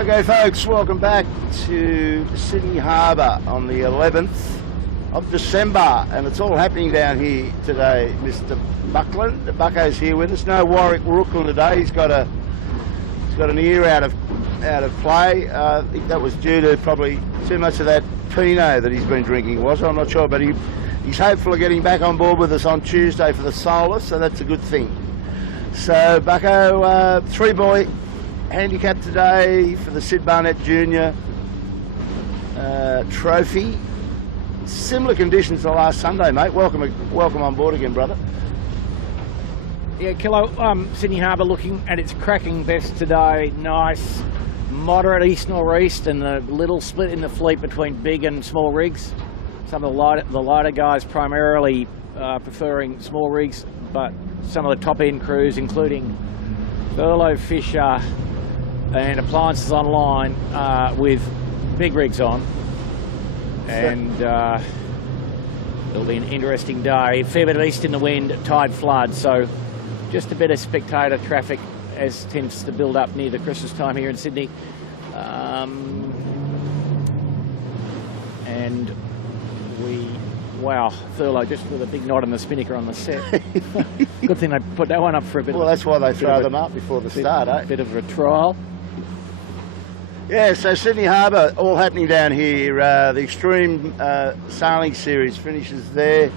Okay folks, welcome back to Sydney Harbour on the 11th of December, and it's all happening down here today. Mr. Buckland, Bucko's here with us. No Warwick Rooklyn today. He's got an ear out of play. I think that was due to probably too much of that Pinot that he's been drinking, was it? I'm not sure, but he's hopeful of getting back on board with us on Tuesday for the Solus, so that's a good thing. So Bucko, three-boy handicap today for the Syd Barnett Jr trophy. Similar conditions to last Sunday, mate. Welcome on board again, brother. Yeah, Kilo, Sydney Harbour looking at its cracking best today. Nice, moderate east-northeast and a little split in the fleet between big and small rigs. Some of the lighter guys primarily preferring small rigs, but some of the top-end crews, including Thurlow Fisher and Appliances Online, with big rigs on. And it'll be an interesting day. Fair bit of east in the wind, tide flood, so just a bit of spectator traffic as tends to build up near the Christmas time here in Sydney. And wow, Thurlow just with a big nod on the spinnaker on the set. Good thing they put that one up for a bit. Well, that's why they throw them up before the start, eh? Bit of a trial. Yeah, so Sydney Harbour, all happening down here. The Extreme Sailing Series finishes their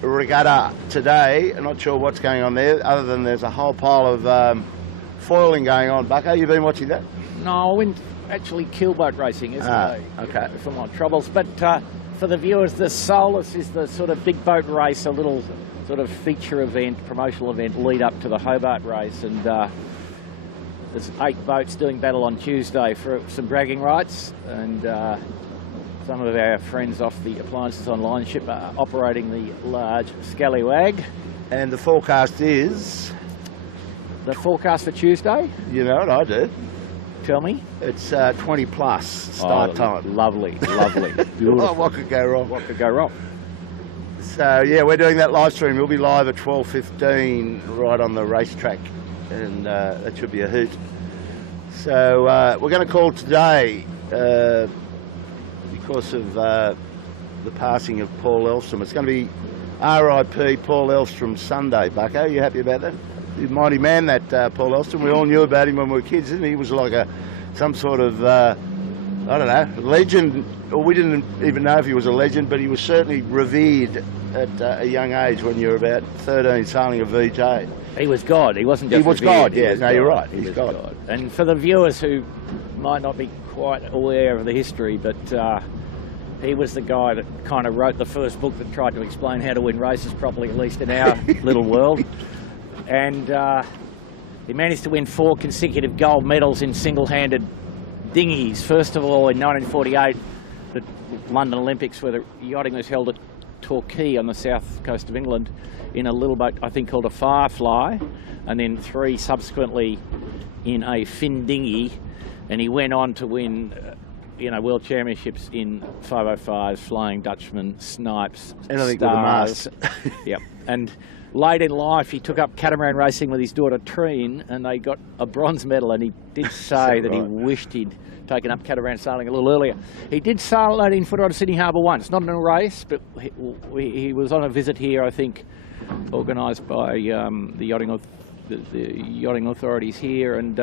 regatta today. I'm not sure what's going on there, other than there's a whole pile of foiling going on. Bucko, you been watching that? No, I went actually keelboat racing yesterday. Okay. For my troubles. But for the viewers, the Solus is the sort of big boat race, a little sort of feature event, promotional event lead up to the Hobart race. And there's 8 boats doing battle on Tuesday for some bragging rights, and some of our friends off the Appliances Online ship are operating the large scallywag. And the forecast is? The forecast for Tuesday? You know what I do. Tell me. It's 20 plus start time. Lovely, lovely. Oh, what could go wrong? What could go wrong? So yeah, we're doing that live stream. We'll be live at 12:15 right on the racetrack, and that should be a hoot. So we're going to call today because of the passing of Paul Elvstrom. It's going to be RIP Paul Elvstrom Sunday. Bucko, you happy about that? He's a mighty man, that Paul Elvstrom. We all knew about him when we were kids, didn't he? He was like some sort of I don't know, legend. Or we didn't even know if he was a legend, but he was certainly revered at a young age when you were about 13 sailing a VJ. He was God. He wasn't just He was revered. God, yeah. No, you're right. He's God. And for the viewers who might not be quite aware of the history, but he was the guy that kind of wrote the first book that tried to explain how to win races properly, at least in our little world. And he managed to win 4 consecutive gold medals in single-handed dinghies. First of all, in 1948, the London Olympics, where the yachting was held at Torquay on the south coast of England, in a little boat I think called a Firefly, and then 3 subsequently in a fin dinghy, and he went on to win world championships in 505s, Flying Dutchman, Snipes, anything Stars. with a mast. Yep. And late in life he took up catamaran racing with his daughter Trine, and they got a bronze medal, and he did say that he wished he'd taken up catamaran sailing a little earlier. He did sail 18-footer on Sydney Harbour once, not in a race, but he was on a visit here, I think, organised by the yachting authorities here, and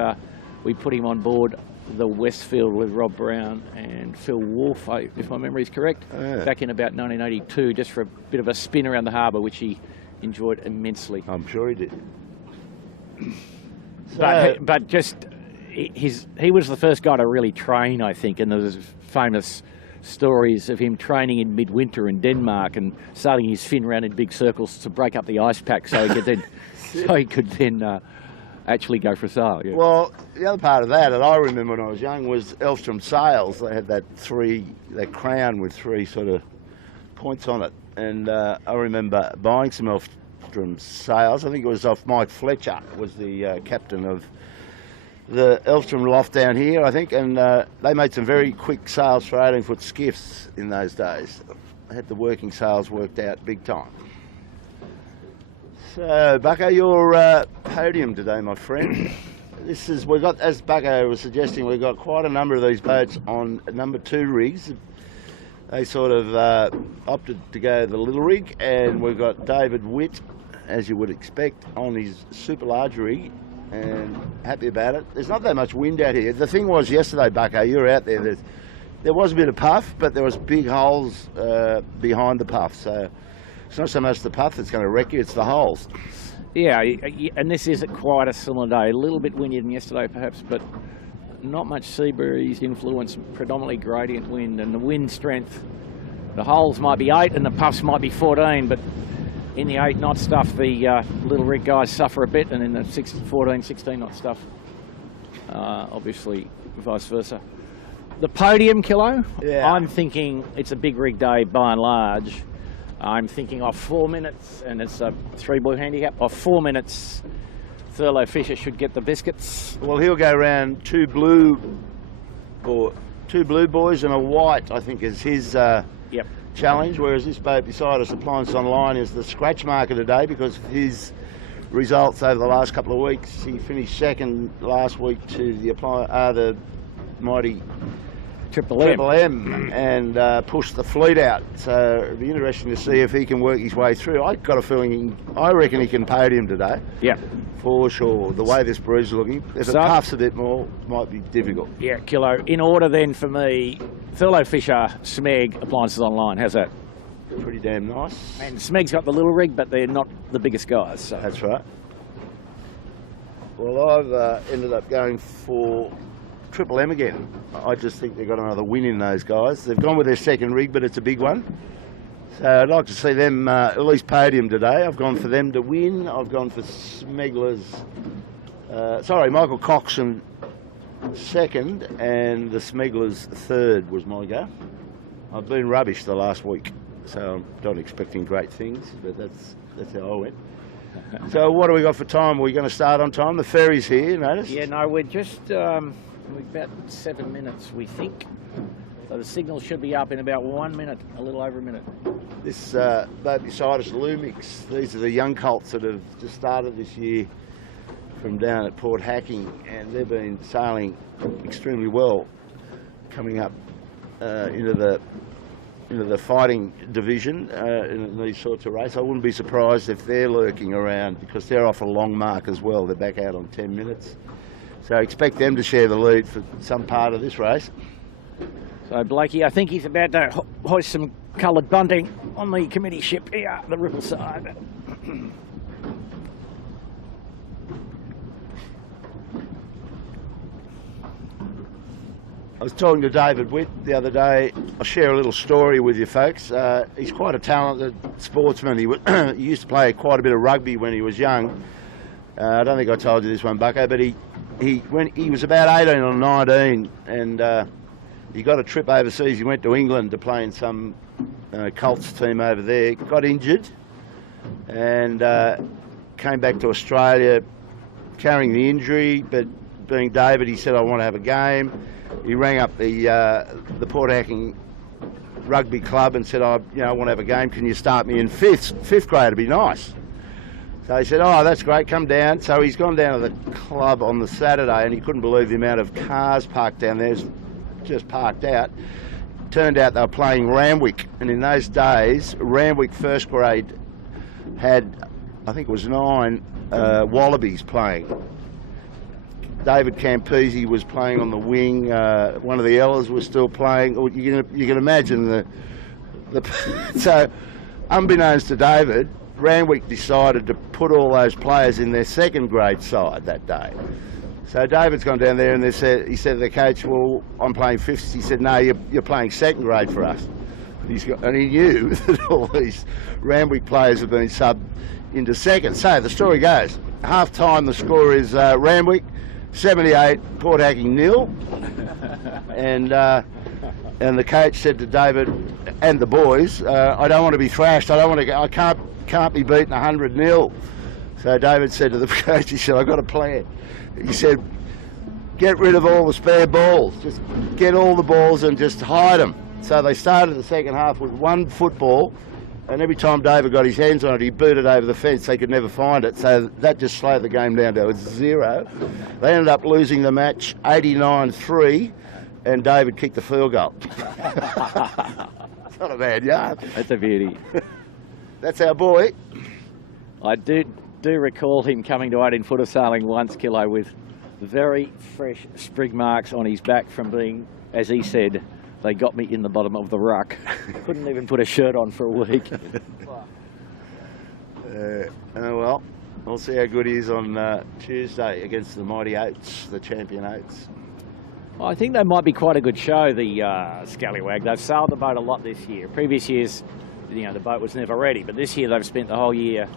we put him on board the Westfield with Rob Brown and Phil Wolfe, if my memory is correct, back in about 1982, just for a bit of a spin around the harbour, which he enjoyed immensely. I'm sure he did. But just he was the first guy to really train, I think, and there's famous stories of him training in midwinter in Denmark and sailing his fin around in big circles to break up the ice pack so he could then actually go for a sail. Yeah. Well, the other part of that I remember when I was young was Elvstrom sails. They had that crown with 3 sort of points on it, and I remember buying some Elvstrom sails. I think it was off Mike Fletcher, was the captain of the Elvstrom loft down here, I think, and they made some very quick sails for 18-foot skiffs in those days. They had the working sails worked out big time. So, Bucko, your podium today, my friend. we've got, as Bucko was suggesting, we've got quite a number of these boats on number 2 rigs. They sort of opted to go the little rig, and we've got David Witt, as you would expect, on his super large rig, and happy about it. There's not that much wind out here. The thing was yesterday, Bucko, you were out there, there was a bit of puff, but there was big holes behind the puff, so it's not so much the puff that's going to wreck you, it's the holes. Yeah, and this is quite a similar day. A little bit windier than yesterday, perhaps, but not much sea breeze influence, predominantly gradient wind, and the wind strength, the holes might be 8 and the puffs might be 14, but in the 8 knot stuff, the little rig guys suffer a bit, and in the 14, 16 knot stuff, obviously vice versa. The podium, Kilo, yeah. I'm thinking it's a big rig day by and large. I'm thinking off 4 minutes, and it's a 3-buoy handicap. Off 4 minutes, Thurlow Fisher should get the biscuits. Well, he'll go around 2 blue boys and a white, I think, is his challenge, whereas this boat beside us, Appliance Online, is the scratch marker today because of his results over the last couple of weeks. He finished second last week to the mighty Triple M, and pushed the fleet out. So it'll be interesting to see if he can work his way through. I've got a feeling, I reckon he can podium today. Yeah. For sure. The way this breeze is looking, if it puffs a bit more, it might be difficult. Yeah, Kilo. In order then for me, Thurlow Fisher, Smeg, Appliances Online. How's that? Pretty damn nice. And Smeg's got the little rig, but they're not the biggest guys. So. That's right. Well, I've ended up going for Triple M again. I just think they've got another win in those guys. They've gone with their second rig, but it's a big one. So I'd like to see them at least podium today. I've gone for them to win. I've gone for Michael Coxon second, and the Smegler's third was my go. I've been rubbish the last week, so I'm not expecting great things, but that's how I went. So what do we got for time? Are we going to start on time? The ferry's here, notice? Yeah, no, we're just we're about 7 minutes, we think. So the signal should be up in about 1 minute, a little over a minute. This boat beside us, Lumix, these are the young colts that have just started this year from down at Port Hacking, and they've been sailing extremely well, coming up into the fighting division in these sorts of races. I wouldn't be surprised if they're lurking around because they're off a long mark as well. They're back out on 10 minutes. So I expect them to share the lead for some part of this race. So Blakey, I think he's about to hoist some coloured bunting on the committee ship here, the Ripple side. I was talking to David Witt the other day. I'll share a little story with you folks. He's quite a talented sportsman. He used to play quite a bit of rugby when he was young. I don't think I told you this one, Bucko, but when he was about 18 or 19 and he got a trip overseas. He went to England to play in some Colts team over there, got injured and came back to Australia carrying the injury, but being David, he said, I want to have a game. He rang up the Port Hacking Rugby Club and said, I want to have a game. Can you start me in fifth grade? It'd be nice. So he said, oh, that's great, come down. So he's gone down to the club on the Saturday and he couldn't believe the amount of cars parked down there, just parked out. Turned out they were playing Randwick, and in those days, Randwick first grade had, I think it was 9 Wallabies playing. David Campese was playing on the wing. One of the Ellers was still playing. You can imagine so, unbeknownst to David, Randwick decided to put all those players in their second grade side that day. So David's gone down there and he said to the coach, well, I'm playing fifths. He said, no, you're playing second grade for us. And he knew that all these Randwick players have been subbed into second. So the story goes, half time the score is Randwick 78, Port Hacking 0. And the coach said to David and the boys, I don't want to be thrashed. I can't be beaten 100-0. So David said to the coach, he said, I've got a plan. He said, get rid of all the spare balls. Just get all the balls and just hide them. So they started the second half with 1 football And every time David got his hands on it, he booted over the fence. They could never find it. So that just slowed the game down to 0. They ended up losing the match 89-3, and David kicked the field goal. It's not a bad yard. That's a beauty. That's our boy. I do recall him coming to 18-footer sailing once, Kilo, with very fresh sprig marks on his back from being, as he said, they got me in the bottom of the ruck. Couldn't even put a shirt on for a week. Well, we'll see how good he is on Tuesday against the mighty Oats, the champion Oats. Well, I think they might be quite a good show, the Scallywag. They've sailed the boat a lot this year. Previous years, you know, the boat was never ready, but this year they've spent the whole year,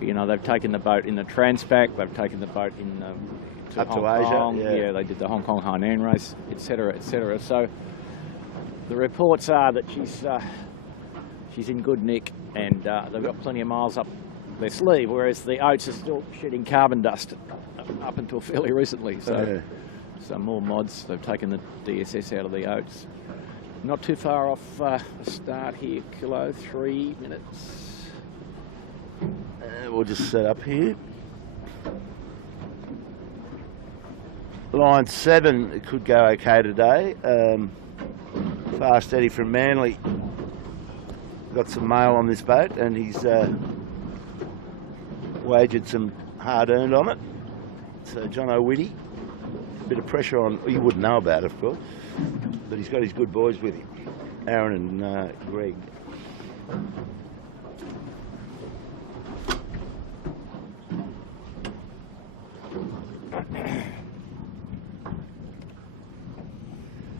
you know, they've taken the boat in the Transpac, they've taken the boit in to Up Hong to Asia, Kong. yeah. They did the Hong Kong Hainan race, etc., etc. So the reports are that she's in good nick, and they've got plenty of miles up their sleeve, whereas the Oats are still shedding carbon dust up until fairly recently. So some more mods. They've taken the DSS out of the Oats. Not too far off the start here, Kilo, 3 minutes. We'll just set up here. Line 7, it could go okay today. Fast Eddie from Manly got some mail on this boat, and he's wagered some hard-earned on it. So John O'Witty, a bit of pressure on, you wouldn't know about it, of course, but he's got his good boys with him, Aaron and Greg.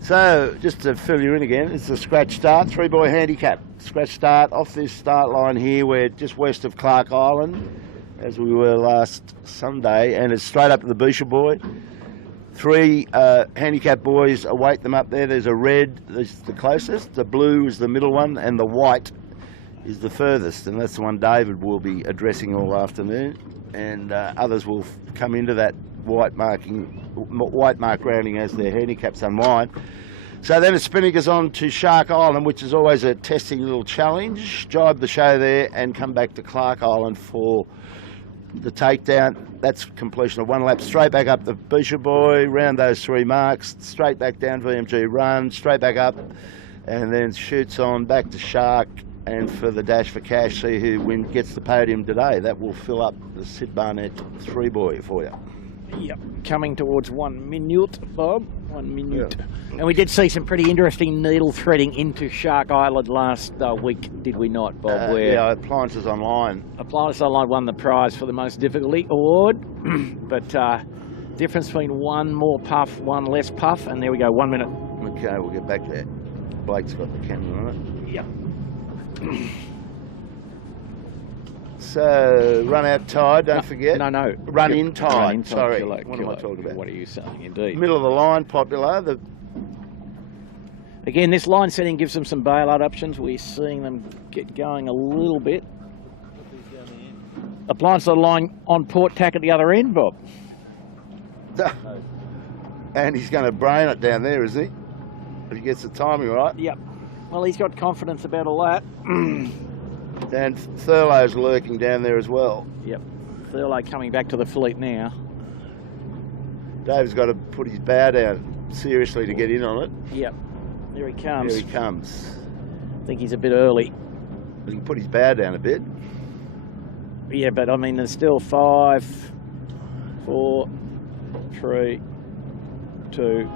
So, just to fill you in again, it's a scratch start, 3-boy handicap. Scratch start off this start line here. We're just west of Clark Island, as we were last Sunday, and it's straight up to the Boucher Boy. 3 handicap boys await them up there. There's a red, that's the closest, the blue is the middle one, and the white is the furthest, and that's the one David will be addressing all afternoon, and others will come into that white mark rounding as their handicaps unwind. So then it's Spinnakers on to Shark Island, which is always a testing little challenge. Jibe the show there and come back to Clark Island for the takedown. That's completion of 1 lap. Straight back up the Boucher Boy, round those 3 marks, straight back down VMG Run, straight back up, and then shoots on back to Shark. And for the dash for cash, see who gets the podium today. That will fill up the Syd Barnett 3-boy for you. Yep, coming towards 1 minute, Bob. 1 minute. Yep. And we did see some pretty interesting needle threading into Shark Island last week, did we not, Bob? Yeah, Appliances Online. Appliances Online won the prize for the most difficulty award, but difference between 1 more puff, 1 less puff, and there we go, 1 minute. Okay, we'll get back there. Blake's got the camera on it. Yep. So, run out tide, don't forget. No. Run in tide, sorry. Kilo. What am I talking about? What are you saying, indeed? Middle of the line, popular. Again, this line setting gives them some bailout options. We're seeing them get going a little bit. Appliance line on port tack at the other end, Bob. And he's going to brain it down there, is he? If he gets the timing right. Yep. Well, he's got confidence about all that. And Thurlow's lurking down there as well. Yep. Thurlow coming back to the fleet now. Dave's got to put his bow down seriously to get in on it. Yep. Here he comes. Here he comes. I think he's a bit early. He can put his bow down a bit. Yeah, but I mean, there's still 5, 4, 3, 2,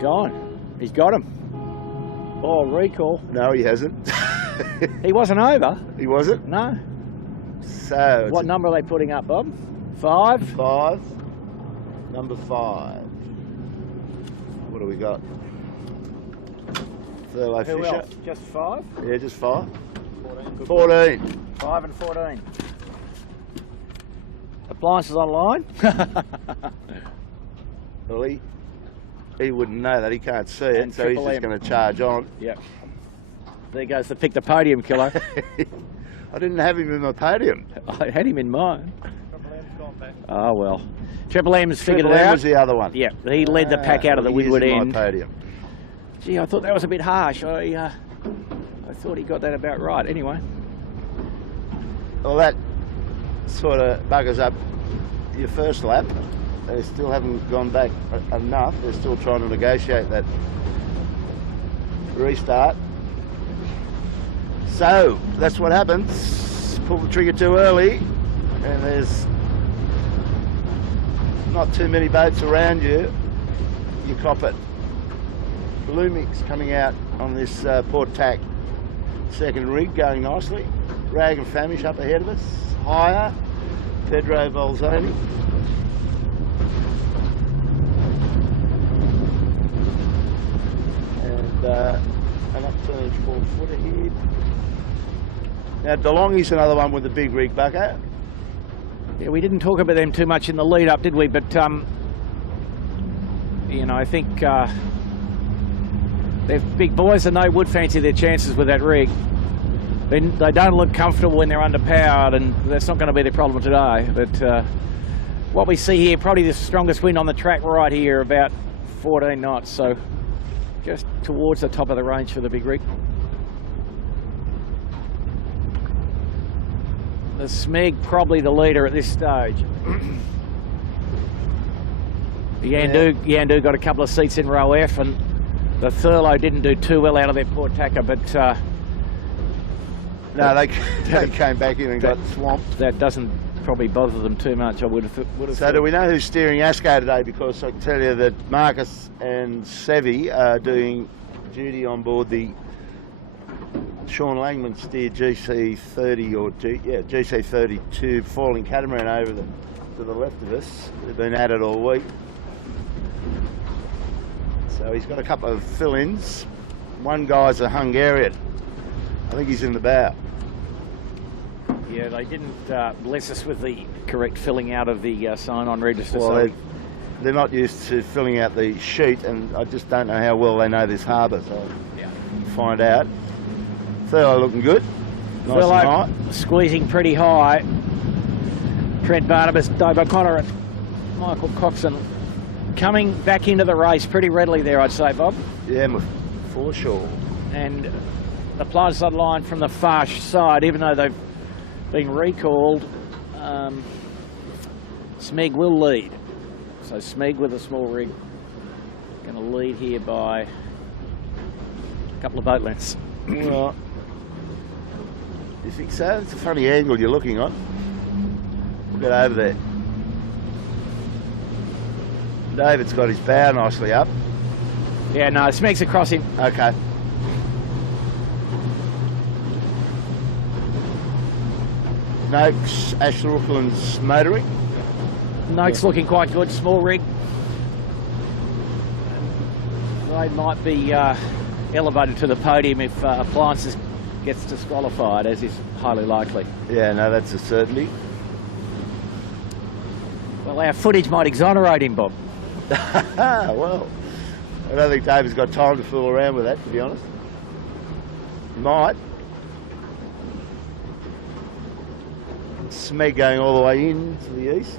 gone. He's got him. Oh, recall. No, he hasn't. He wasn't over. He wasn't? No. So what number are they putting up, Bob? 5? 5. Number 5. What do we got? Thurlow Who Fisher. else? Just 5? Yeah, just 5. 14. 5 and 14. Appliances Online. Well, he wouldn't know that. He can't see it, And so he's Triple just M. going to charge on. Yep. There goes the pick the podium killer. I didn't have him in my podium. I had him in mind. Triple M's gone back. Oh, well. Triple M's figured Triple it M out. was the other one. Yeah, he led the pack out of the He is windward in end. my podium. Gee, I thought that was a bit harsh. I thought he got that about right. Anyway. Well, that sort of buggers up your first lap. They still haven't gone back enough. They're still trying to negotiate that restart. So that's what happens. Pull the trigger too early, and there's not too many boats around you. You cop it. Blue mix coming out on this port tack. Second rig going nicely. Rag and Famish up ahead of us. Higher. Pedro Bolzoni. And an upturned 4-footer here. Now DeLonghi's another one with the big rig, Bucko. Yeah, we didn't talk about them too much in the lead up, did we? But you know, I think they're big boys and they would fancy their chances with that rig. They don't look comfortable when they're underpowered, and that's not going to be their problem today. But what we see here, probably the strongest wind on the track right here, about 14 knots, so just towards the top of the range for the big rig. The Smeg probably the leader at this stage. The Yandu got a couple of seats in row F, and the Thurlow didn't do too well out of their port tacker, but no, they came back in and got swamped. That doesn't probably bother them too much, I would have So thought. do we know who's steering ASCO today? Because I can tell you that Marcus and Sevi are doing duty on board the Sean Langman steered GC30 or GC32 falling catamaran over to the left of us. They've been at it all week. So he's got a couple of fill-ins. One guy's a Hungarian. I think he's in the bow. Yeah, they didn't bless us with the correct filling out of the sign-on register. Well, so they're not used to filling out the sheet, and I just don't know how well they know this harbour, so yeah. Find out. Thurlow looking good. Nice and high. Squeezing pretty high. Trent Barnabas, Dave O'Connor and Michael Coxon coming back into the race pretty readily there, I'd say, Bob. Yeah, for sure. And the Plaza line from the far side, even though they've been recalled, Smeg will lead. So Smeg with a small rig going to lead here by a couple of boat lengths. Well, you think so? It's a funny angle you're looking on. We'll get over there. David's got his bow nicely up. Yeah, no, Smeg's across him. Okay. Noakes, Ashler-Rookland's motoring. Noakes looking quite good, small rig. They might be elevated to the podium if Appliances gets disqualified, as is highly likely. Yeah, no, that's a certainty. Well, our footage might exonerate him, Bob. Well, I don't think David's got time to fool around with that, to be honest. Might. Smeg going all the way in to the east.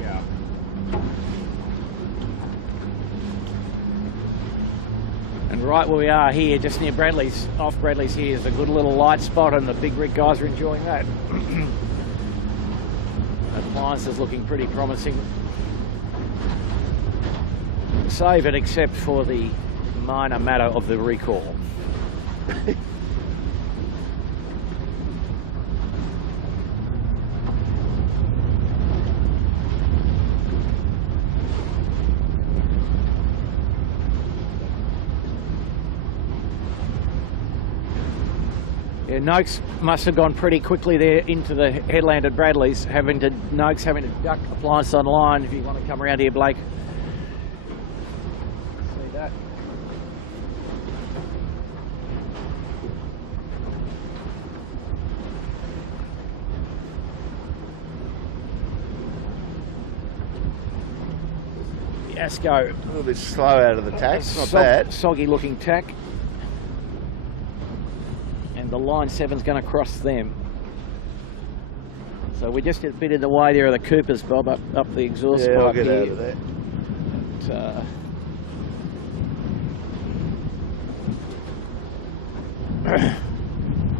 Yeah. And right where we are here, just near Bradley's, off Bradley's here, is a good little light spot, and the big rig guys are enjoying that. Appliances looking pretty promising. Save it except for the minor matter of the recall. Yeah, Noakes must have gone pretty quickly there into the headland at Bradley's, Noakes having to duck Appliance on line. If you want to come around here, Blake. See that? Fiasco. A little bit slow out of the tack, not bad. Soggy looking tack. And the line 7's going to cross them. So we're just a bit in the way there of the Coopers, Bob, up the exhaust pipe I'll get here. out of there. But,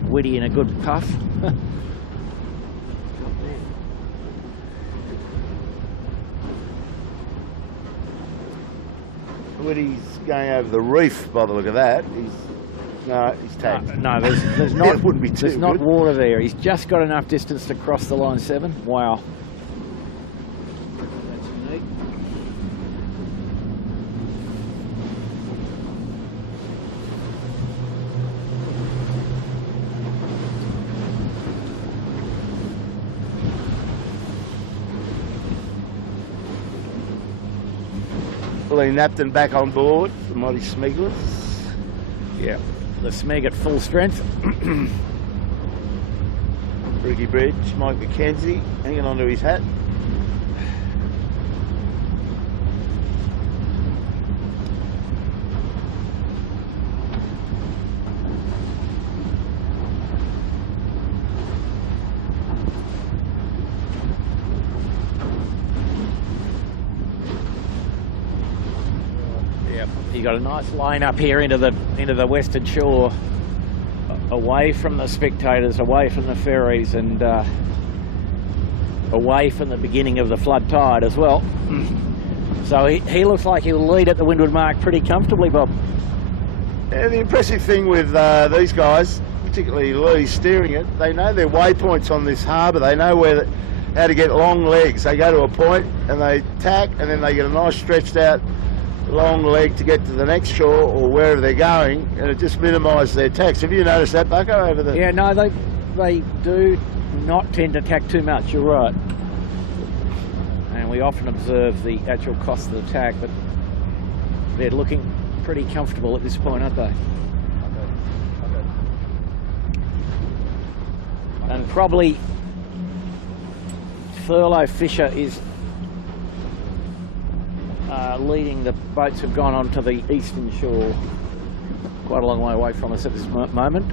Witty in a good puff. Witty's going over the reef by the look of that. He's tagged. No, there's not. It wouldn't be too There's not good. water there. He's just got enough distance to cross the line 7. Wow. That's unique. Lee Napton back on board, the mighty Smigglers. Yeah. The Smeg at full strength. Ricky Bridge, Mike McKenzie hanging onto his hat. You got a nice line up here into the western shore, away from the spectators, away from the ferries, and away from the beginning of the flood tide as well. So he looks like he'll lead at the windward mark pretty comfortably, Bob. And the impressive thing with these guys, particularly Lee steering it, they know their waypoints on this harbour. They know how to get long legs. They go to a point and they tack, and then they get a nice stretched out long leg to get to the next shore or wherever they're going, and it just minimises their tacks. Have you noticed that, Bucko, over the... Yeah, no, they do not tend to tack too much, you're right. And we often observe the actual cost of the tack, but they're looking pretty comfortable at this point, aren't they? Okay. And probably Thurlow Fisher is leading. The boats have gone on to the eastern shore, quite a long way away from us at this moment.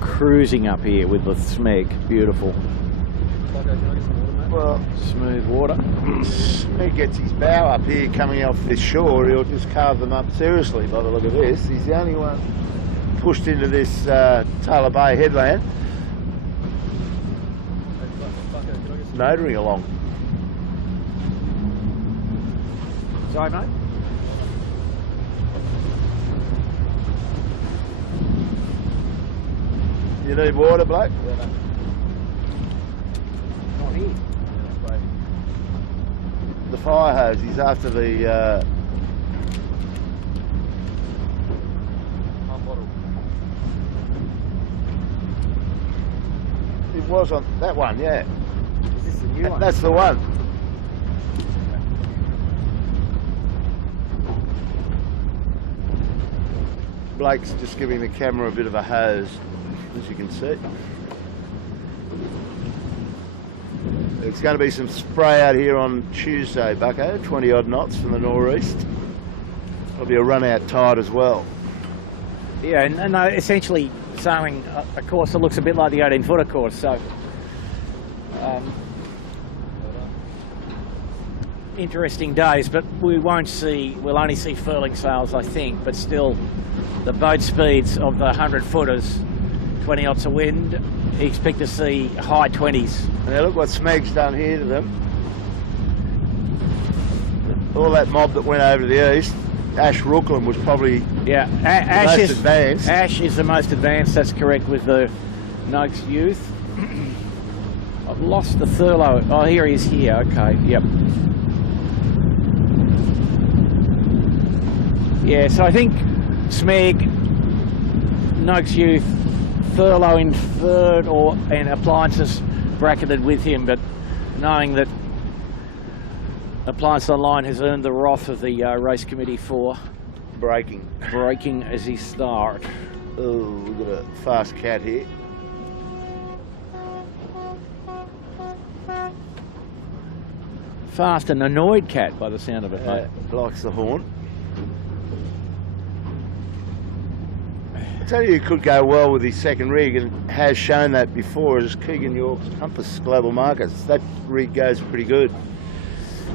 Cruising up here with the Smeg, beautiful. Well, smooth water. Smeg gets his bow up here coming off this shore, he'll just carve them up seriously by the look of this. He's the only one pushed into this Taylor Bay headland. Motoring along. Sorry, mate? You need water, bloke? Not here. The fire hose, he's after the... It was on that one, yeah. Is this the new one? That's the one. Blake's just giving the camera a bit of a hose, as you can see. It's going to be some spray out here on Tuesday, Bucko, 20 odd knots from the northeast. There'll be a run out tide as well. Yeah, and essentially sailing a course that looks a bit like the 18-footer course, so interesting days, but we'll only see furling sails, I think, but still the boat speeds of the 100-footers, 20 knots of wind, you expect to see high 20s. Now look what Smeg's done here to them. All that mob that went over to the east, Ash Rooklyn was probably the most advanced. Ash is the most advanced, that's correct, with the Noakes youth. I've lost the Thurlow. Oh, here he is here. Okay, yep. Yeah, so I think Smeg, Noakes youth, Thurlow in third, and Appliances bracketed with him, but knowing that Appliance Online has earned the wrath of the race committee for breaking as he start. Oh, we've got a fast cat here. Fast and annoyed cat by the sound of it, mate. Likes the horn. I tell you, he could go well with his second rig, and has shown that before, as Keegan York's Compass Global Markets. That rig goes pretty good.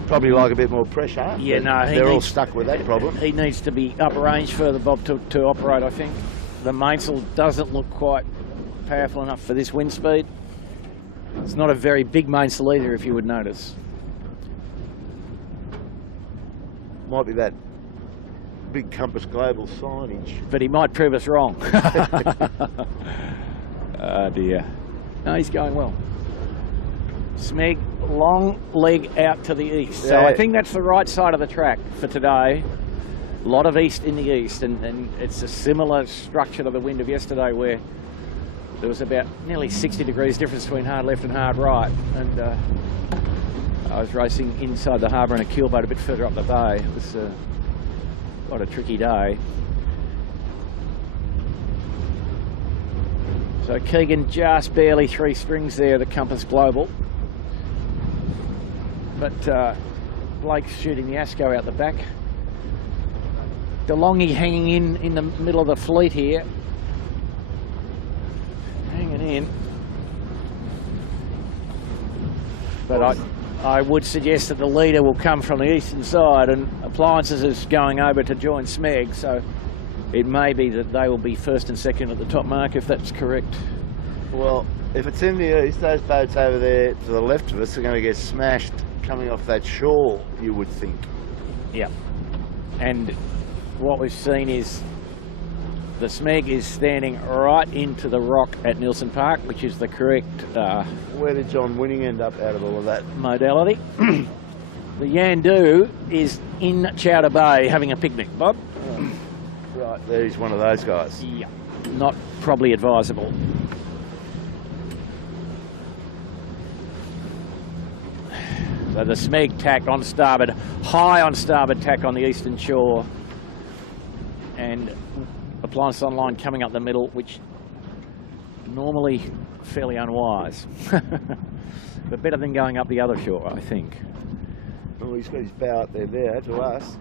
probably like a bit more pressure. Yeah, no, they're all stuck with that problem. He needs to be up range further, Bob, to operate, I think. The mainsail doesn't look quite powerful enough for this wind speed. It's not a very big mainsail either, if you would notice. Might be that big Compass Global signage. But he might prove us wrong. Oh dear. No, he's going well. Smeg, long leg out to the east. Yeah. So I think that's the right side of the track for today. A lot of east in the east, and it's a similar structure to the wind of yesterday, where there was about nearly 60 degrees difference between hard left and hard right. And I was racing inside the harbour in a keelboat a bit further up the bay. It was quite a tricky day. So Keegan just barely 3 strings there, the Compass Global. But Blake's shooting the ASCO out the back. DeLonghi hanging in the middle of the fleet here. Hanging in. But I would suggest that the leader will come from the eastern side, and Appliances is going over to join Smeg, so it may be that they will be first and second at the top mark, if that's correct. Well, if it's in the east, those boats over there to the left of us are going to get smashed coming off that shore, you would think. Yeah. And what we've seen is the Smeg is standing right into the rock at Nielsen Park, which is the correct Where did John Winning end up out of all of that? modality. The Yandu is in Chowder Bay having a picnic, Bob. Right, there he's one of those guys. Yeah. Not probably advisable. So the Smeg tack on starboard, high on starboard tack on the eastern shore, and Appliance Online coming up the middle, which normally fairly unwise. But better than going up the other shore, I think. Well, he's got his bow up there to us.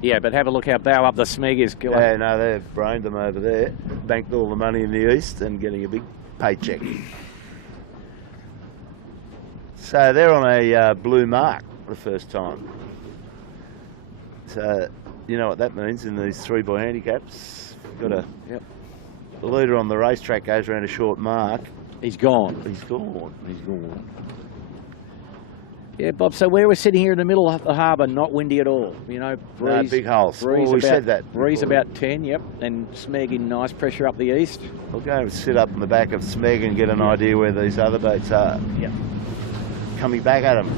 Yeah, but have a look how bow up the Smeg is going. Yeah, no, they've brained them over there. Banked all the money in the east and getting a big paycheck. So they're on a blue mark for the first time. So you know what that means in these 3-boy handicaps. Got a the leader on the racetrack goes around a short mark. He's gone. He's gone. He's gone. Yeah, Bob, so where we're sitting here in the middle of the harbour, not windy at all. You know, breeze. No, big holes. Breeze We said that Breeze before. about 10, yep. And Smeg in nice pressure up the east. We'll go and sit up in the back of Smeg and get an idea where these other boats are. Yep. Coming back at them.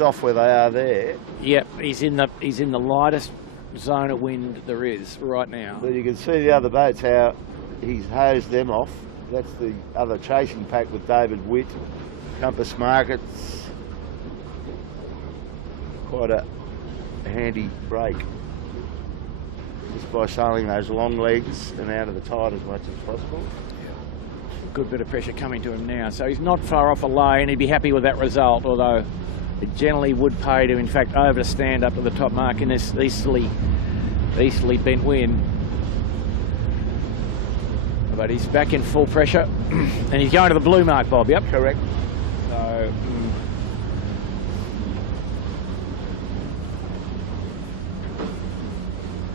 Off where they are there. Yep, he's in the lightest zone of wind there is right now. But you can see the other boats, how he's hosed them off. That's the other chasing pack with David Witt, Compass Markets. Quite a handy break. Just by sailing those long legs and out of the tide as much as possible. Good bit of pressure coming to him now, so he's not far off a lane. He'd be happy with that result, although it generally would pay to, in fact, overstand up to the top mark in this easterly bent wind. But he's back in full pressure, and he's going to the blue mark, Bob. Yep, correct. So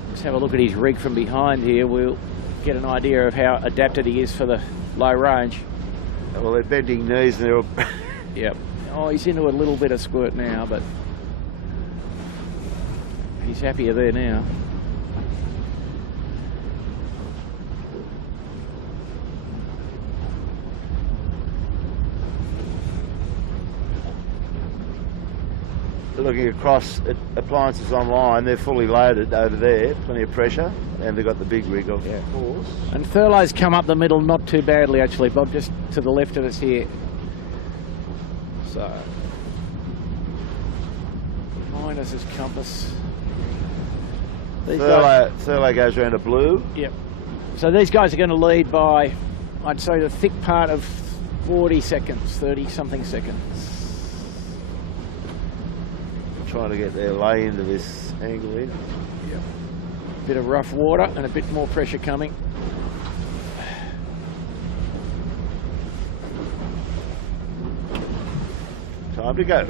let's have a look at his rig from behind here. We'll get an idea of how adapted he is for the low range. Well, they're bending knees and they're all Yep. Oh, he's into a little bit of squirt now, but he's happier there now. looking across at Appliances Online, they're fully loaded over there, plenty of pressure, and they've got the big rig, of course. And Thurlow's come up the middle not too badly, actually, Bob, just to the left of us here. So, behind us is compass. Thurlow goes around to blue. Yep. So these guys are going to lead by, I'd say, the thick part of 40 seconds, 30-something seconds. Trying to get their lay into this angle in. Yep. Bit of rough water and a bit more pressure coming. Time to go.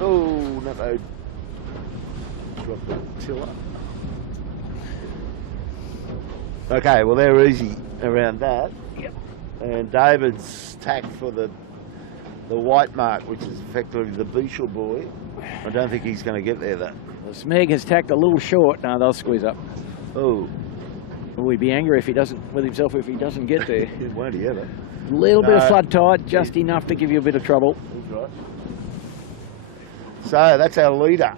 Oh, no. Drop the tiller. Okay, well, they're easy around that. Yep. And David's tacked for the white mark, which is effectively the Beetle buoy. I don't think he's going to get there, though. Well, Smeg has tacked a little short. No, they'll squeeze up. Oh. Will he be angry if he doesn't, with himself if he doesn't get there? Won't he ever? A little bit of flood tide, just enough to give you a bit of trouble. That's right. So that's our leader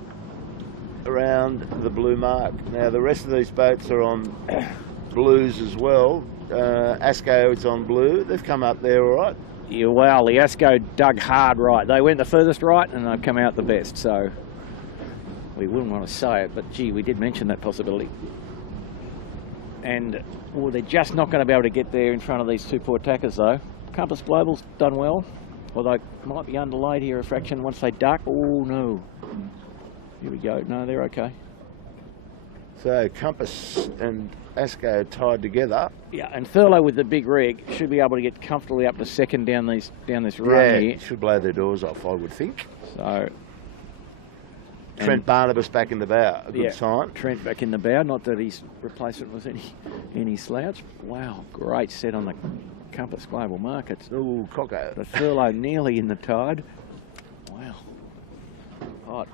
around the blue mark. Now the rest of these boats are on blues as well. Asco, it's on blue. They've come up there all right. Yeah, well, the Asco dug hard right. They went the furthest right and they've come out the best, so we wouldn't want to say it, but gee, we did mention that possibility. And well, they're just not going to be able to get there in front of these two poor tackers, though. Compass Global's done well, although might be underlaid here a fraction once they duck. Oh, no. Here we go. No, they're okay. So Compass and Asco tied together. Yeah, and Thurlow with the big rig should be able to get comfortably up to second down this run here. Should blow their doors off, I would think. So Trent Barnabas back in the bow, a good sign. Trent back in the bow, not that his replacement was any slouch. Wow, great set on the Compass Global Markets. Ooh, Cocko. The Thurlow nearly in the tide. Wow. Hot.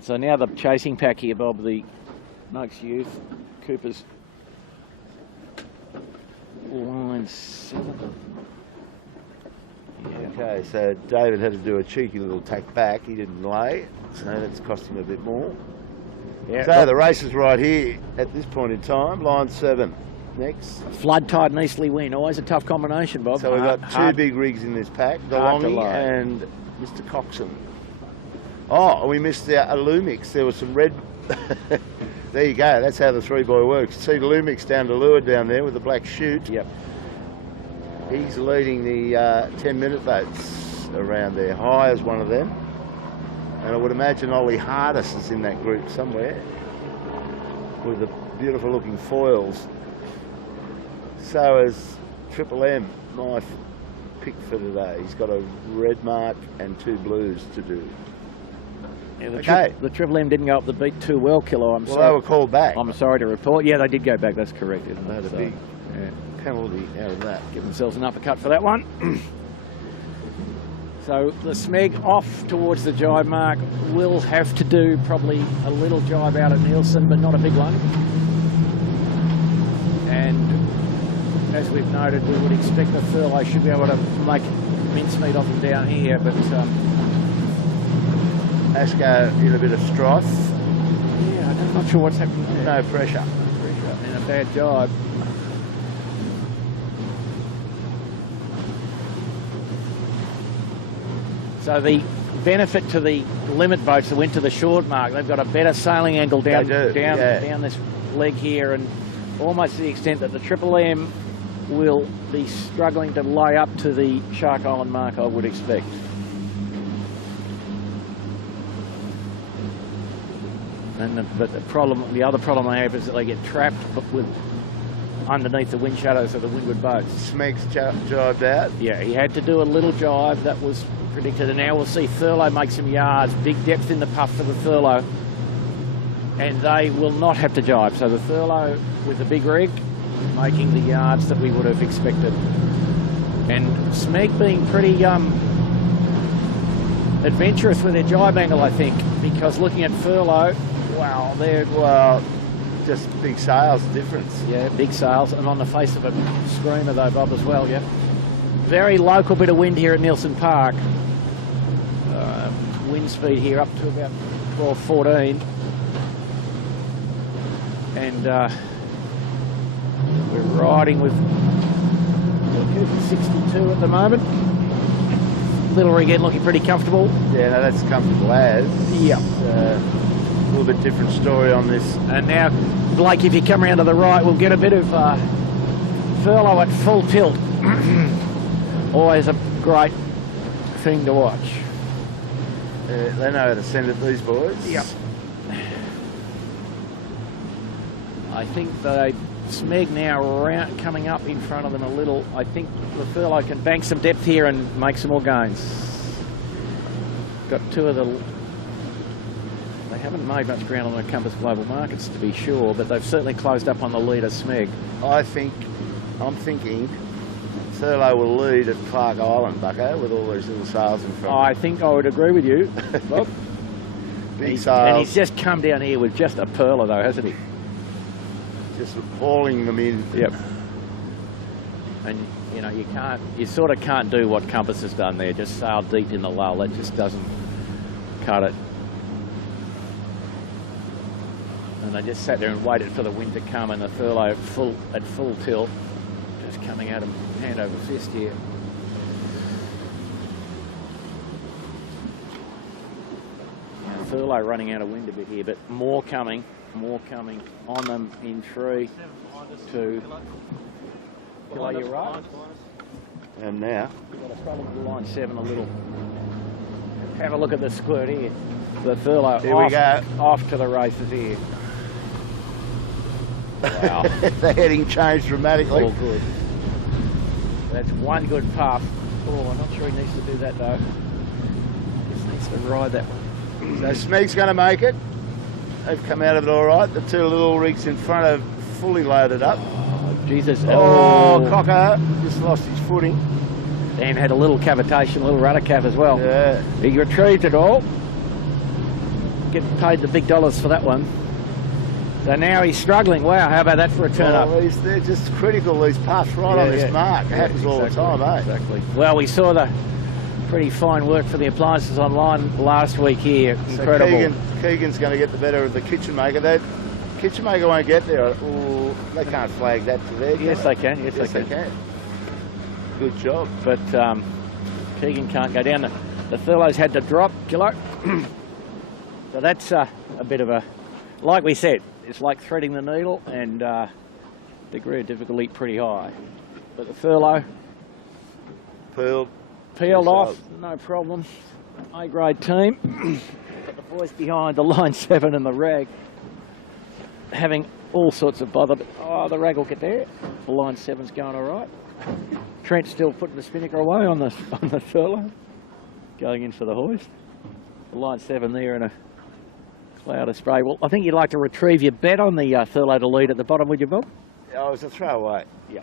So now the chasing pack here, Bob, the Noakes Youth, Cooper's line 7. Yeah. Okay, so David had to do a cheeky little tack back. He didn't lay, so that's cost him a bit more. Yeah, so the race is right here at this point in time. Line 7 next. Flood tide and easterly wind, always a tough combination, Bob. So we've got two big rigs in this pack, DeLonghi and Mr. Coxon. Oh, we missed the Lumix. There was some red. There you go. That's how the 3-buoy works. See Lumix down to leeward down there with the black chute. Yep. He's leading the 10-minute boats around there. High is one of them. And I would imagine Ollie Hardis is in that group somewhere with the beautiful looking foils. So is Triple M, my pick for today. He's got a red mark and 2 blues to do. Yeah, the Triple M didn't go up the beat too well, Kilo. Well, they were called back. I'm sorry to report. Yeah, they did go back. That's correct. They had a big penalty out of that. Give themselves an uppercut for that one. So the Smeg off towards the jibe mark will have to do probably a little jibe out at Nielsen, but not a big one. And as we've noted, we would expect the Thurlow should be able to make mincemeat of them down here, but Asco in a bit of strife. Yeah, I'm not sure what's happening there. No pressure. And a bad jibe. So the benefit to the limit boats that went to the short mark, they've got a better sailing angle down this leg here, and almost to the extent that the Triple M will be struggling to lay up to the Shark Island mark, I would expect. And the other problem they have is that they get trapped with underneath the wind shadows of the windward boats. Smeg's jibed out. Yeah, he had to do a little jibe. That was predicted. And now we'll see Thurlow make some yards. Big depth in the puff for the Thurlow. And they will not have to jibe. So the Thurlow with the big rig making the yards that we would have expected. And Smeg being pretty adventurous with their jibe angle, I think, because looking at Thurlow, wow, just big sails difference. Yeah, big sails, and on the face of a screamer though, Bob, as well, yeah. Very local bit of wind here at Nielsen Park. Wind speed here up to about 12, 14. And we're riding with 62 at the moment. Little rig end looking pretty comfortable. Yeah, no, that's comfortable as. Yeah. A little bit different story on this. And now, Blake, if you come around to the right, we'll get a bit of Thurlow at full tilt. Always a great thing to watch. They know how to send it, these boys. Yep. I think the Smeg now around, coming up in front of them a little. I think the Thurlow can bank some depth here and make some more gains. Got two of the... They haven't made much ground on the Compass Global Markets, to be sure, but they've certainly closed up on the leader, Smeg. I'm thinking Thurlow will lead at Clark Island, Bucko, with all these little sails in front. I think I would agree with you, Bob. Big sails. And he's just come down here with just a perler, though, hasn't he? Just hauling them in. Yep. And you know, you sort of can't do what Compass has done there, just sail deep in the lull. That just doesn't cut it. And they just sat there and waited for the wind to come, and the Thurlow at full tilt, just coming at him hand over fist here. Thurlow running out of wind a bit here, but more coming on them in 3, 2. Kilo, you're right. And now You've got to struggle to line 7 a little. Have a look at the squirt here. The Thurlow here we go. Off to the races here. Wow. The heading changed dramatically. All good. That's one good puff. Oh, I'm not sure he needs to do that though. Just needs to ride that one. So Smeg's going to make it. They've come out of it all right. The two little rigs in front are fully loaded up. Oh, Jesus. Oh, Cocker just lost his footing. Dan had a little cavitation, a little rudder cav as well. Yeah. He retrieved it all. Getting paid the big dollars for that one. So now he's struggling. Wow, how about that for a turn up? They're just critical, these puffs, right on this mark. It happens all the time, eh? Exactly. Well, we saw the pretty fine work for the appliances online last week here. Incredible. So Keegan's going to get the better of the kitchen maker. The kitchen maker won't get there. Ooh, they can't flag that to there. Yes, they can. Yes, they can. Good job. But Keegan can't go down. The Thurlow's had to drop, Kilo. So that's a bit of a, like we said, it's like threading the needle, and degree of difficulty pretty high. But the Thurlow peeled off, no problem. A-grade team. But the boys behind the line 7 and the rag having all sorts of bother. But, oh, the rag will get there. The line 7's going all right. Trent's still putting the spinnaker away on the Thurlow, going in for the hoist. The line 7 there in a cloud of spray. Well, I think you'd like to retrieve your bet on the Thurlow to lead at the bottom, would you, Bob? Oh, it was a throwaway. Yeah.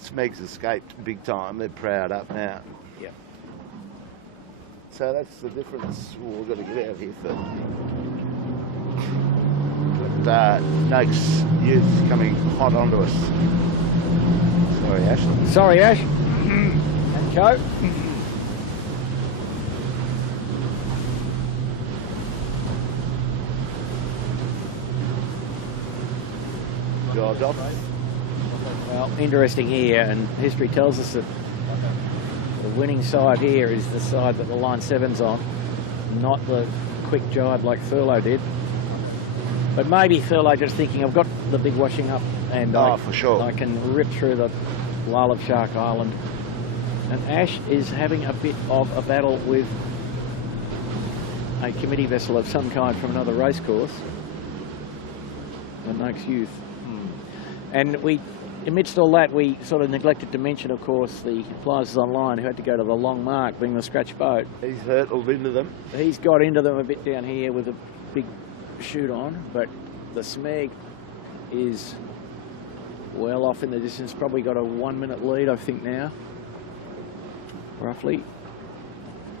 Smeg's escaped big time. They're proud up now. Yeah. So that's the difference. Well, we've got to get out of here first. But Noakes youth coming hot onto us. Sorry, Ash. Sorry, Ash. And Joe. Job off. Well, interesting here, and history tells us that the winning side here is the side that the line 7's on, not the quick jibe like Thurlow did. But maybe Thurlow just thinking, I've got the big washing up, and for sure, I can rip through the lull of Shark Island. And Ash is having a bit of a battle with a committee vessel of some kind from another race course, the Noakes Youth. And we, amidst all that, we sort of neglected to mention, of course, the appliances online who had to go to the long mark, being the scratch boat. He's hurtled into them. He's got into them a bit down here with a big shoot on, but the Smeg is well off in the distance, probably got a 1 minute lead, I think now, roughly.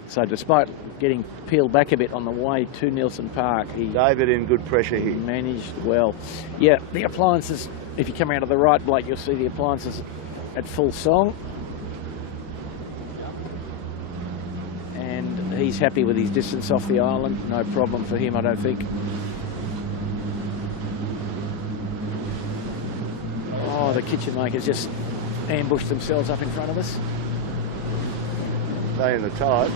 So despite getting peeled back a bit on the way to Nielsen Park, he David in good pressure here. Managed well. Yeah, the appliances, if you come out of the right, Blake, you'll see the appliances at full song. And he's happy with his distance off the island. No problem for him, I don't think. Oh, the kitchen maker's just ambushed themselves up in front of us. They in the tide.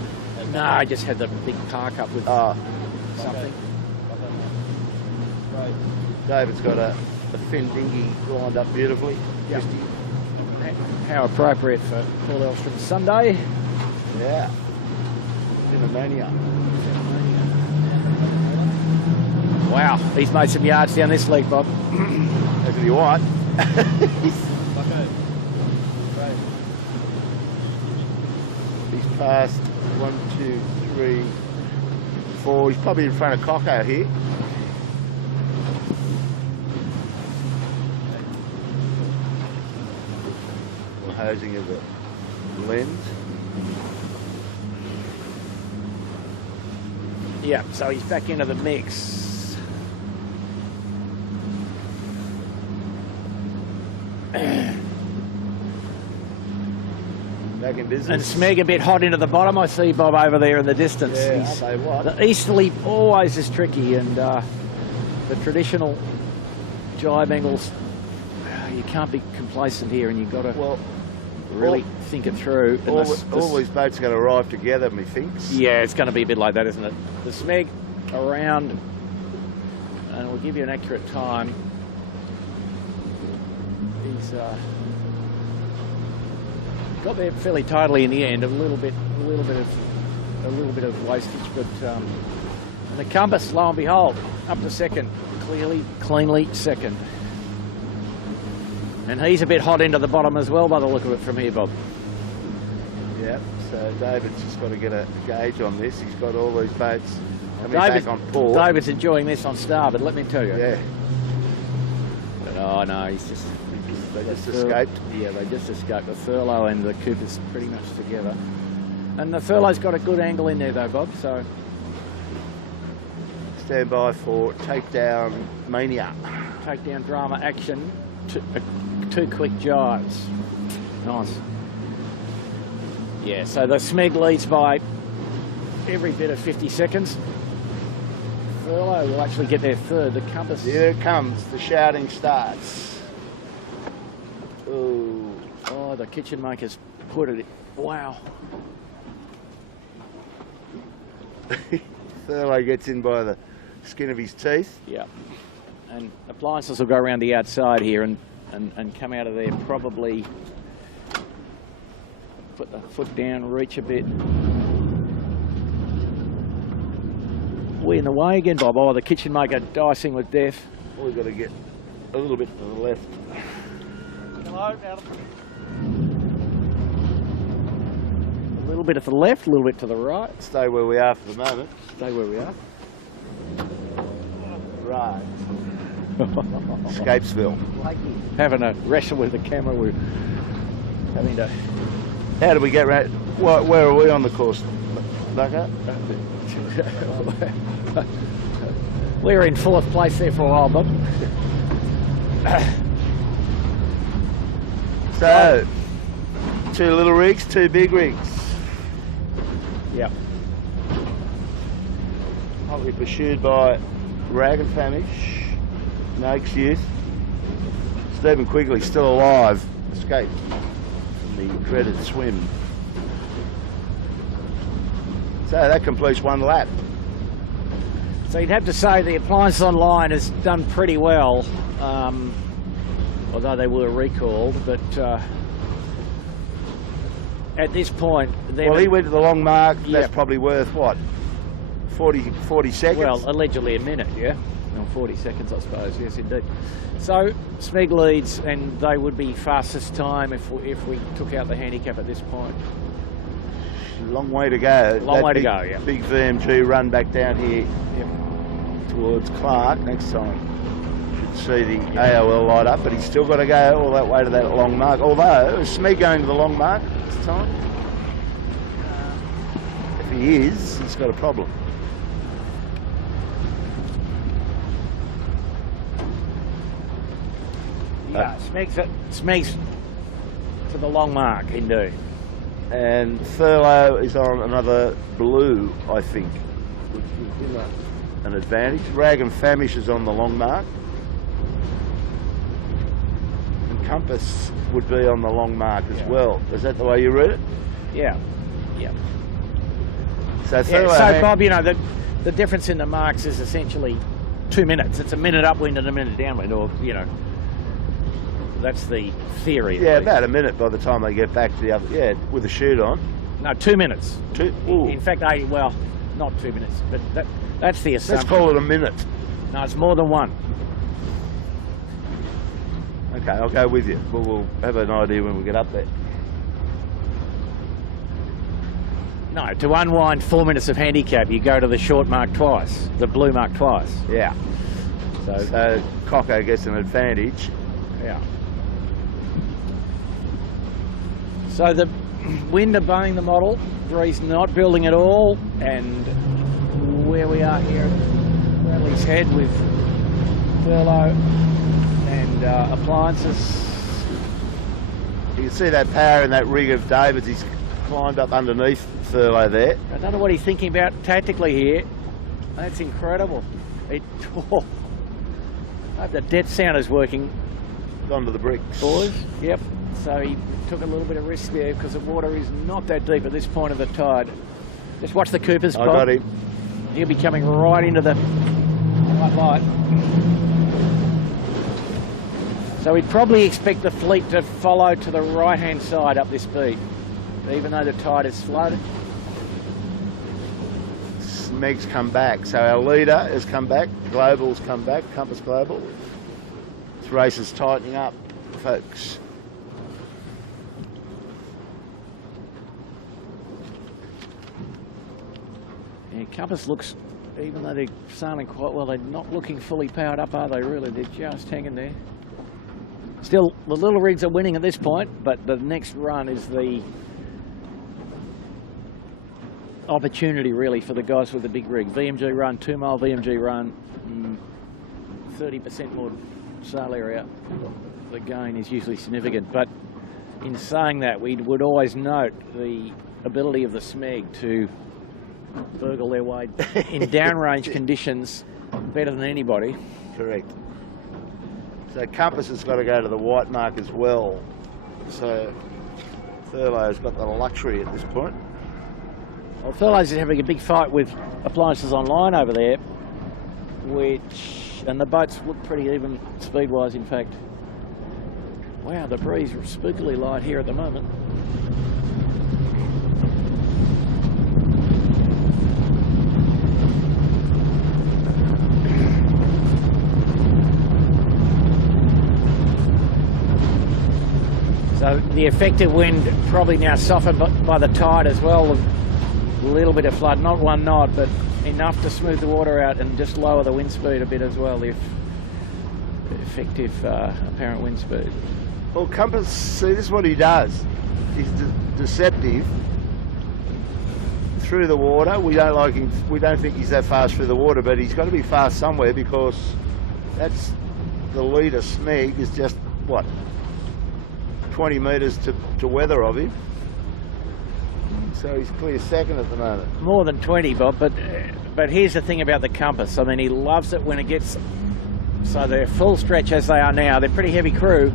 No, I just had the big park up with something. Right. David's got a fin dinghy lined up beautifully. Yep. How appropriate for Paul Elstrom's Sunday. Yeah. Cinemania. Wow, he's made some yards down this leg, Bob. Isn't he white? He's passed 1, 2, 3, 4. He's probably in front of Coco here. Hosing of the lens. Yeah, so he's back into the mix. Back in business. And Smeg a bit hot into the bottom. I see Bob over there in the distance. Yeah, I'll say what. The easterly always is tricky, and the traditional jibe angles, you can't be complacent here, and you've got to really think it through. All these boats are going to arrive together, methinks. Yeah, it's going to be a bit like that, isn't it? The Smeg around, and we'll give you an accurate time. He's got there fairly tidily in the end. A little bit of wastage, but and the compass, lo and behold, up to second, cleanly second. And he's a bit hot into the bottom as well, by the look of it from here, Bob. Yeah. So David's just got to get a gauge on this. He's got all these boats coming back on port. David's enjoying this on starboard, let me tell you. Yeah. But, oh no, They just escaped. Yeah, they just escaped. The Thurlow and the Cooper's pretty much together. And the Thurlow's got a good angle in there though, Bob, so... Stand by for takedown mania. Takedown drama action. Two quick jives. Nice. Yeah, so the Smeg leads by every bit of 50 seconds. Thurlow will actually get there third. The compass... Here it comes. The shouting starts. Oh, the kitchen maker's put it. Wow. Thurlow gets in by the skin of his teeth. Yeah. And appliances will go around the outside here and come out of there, probably put the foot down, reach a bit. We in the way again, Bob. Oh, the kitchen maker dicing with death. Well, we've got to get a little bit to the left. Hello, Adam. A little bit to the left, a little bit to the right. Stay where we are for the moment. Stay where we are. Right. Scapesville. Having a wrestle with the camera, we're having to... How do we get right? Where are we on the course, Bucko? We were in fourth place there for a while, Bob. So, 2 little rigs, 2 big rigs. Yep. Hotly pursued by Rag and Famish, Noakes Youth. Stephen Quigley still alive, escaped from the dreaded swim. So that completes 1 lap. So you'd have to say the Appliance Online has done pretty well, although they were recalled, but at this point... Well, he went to the long mark. That's probably worth, what, 40 seconds? Well, allegedly a minute, yeah? Or 40 seconds, I suppose, yes, indeed. So, Smeg leads, and they would be fastest time if we took out the handicap at this point. Long way to go. Long way to go, yeah. Big VMG run back down here towards Clark next time. Should see the AOL light up, but he's still got to go all that way to that long mark. Although, is Smeg going to the long mark this time? If he is, he's got a problem. Yeah, Smeg's to the long mark, indeed. And Thurlow is on another blue, I think, which gives him an advantage. Rag and Famish is on the long mark. And compass would be on the long mark as Yeah. well. Is that the way you read it? Yeah, yeah. So, So Bob, you know, the difference in the marks is essentially 2 minutes. It's a minute upwind and a minute downwind, or, you know, that's the theory. yeah, about a minute by the time they get back to the other. Yeah, with the chute on. No, 2 minutes. Ooh. In fact, well, not 2 minutes, but that's the assumption. Let's call it a minute. No, it's more than one. Okay, I'll go with you. We'll have an idea when we get up there. No, to unwind 4 minutes of handicap, you go to the short mark twice, the blue mark twice. Yeah. So Coco gets an advantage. Yeah. So the wind obeying the model, breeze not building at all, and where we are here at Bradley's Head with Thurlow and appliances. You can see that power in that rig of David's. He's climbed up underneath Thurlow there. I don't know what he's thinking about tactically here. That's incredible. I hope the depth sound is working. Gone to the bricks. Boys. Yep. So he took a little bit of risk there because the water is not that deep at this point of the tide. Just watch the Coopers, I Bob. got him. He'll be coming right into the white light. So we'd probably expect the fleet to follow to the right-hand side up this beat, even though the tide is flooded. Meg's come back. So our leader has come back. Global's come back. Compass Global. This race is tightening up, folks. Yeah, Compass looks, even though they're sailing quite well, they're not looking fully powered up, are they really? They're just hanging there. Still, the little rigs are winning at this point, but the next run is the opportunity really for the guys with the big rig. VMG run, 2 mile VMG run, 30% more sail area. The gain is usually significant, but in saying that, we would always note the ability of the SMEG to burgle their way in downrange conditions better than anybody. Correct. So Compass has got to go to the white mark as well. So Thurlow's got the luxury at this point. Well, Thurlow's is having a big fight with appliances online over there, and the boats look pretty even speed-wise, in fact. Wow, the breeze is spookily light here at the moment. So the effective wind probably now softened by the tide as well. A little bit of flood, not 1 knot, but enough to smooth the water out and just lower the wind speed a bit as well, if effective apparent wind speed. Well, Compass, see, this is what he does. He's deceptive through the water. We don't like him. We don't think he's that fast through the water, but he's got to be fast somewhere because that's the leader. Smeg is just what, 20 metres to weather of him. So he's clear second at the moment. More than 20, Bob, but here's the thing about the Compass. I mean, he loves it when it gets, so they're full stretch as they are now. They're pretty heavy crew,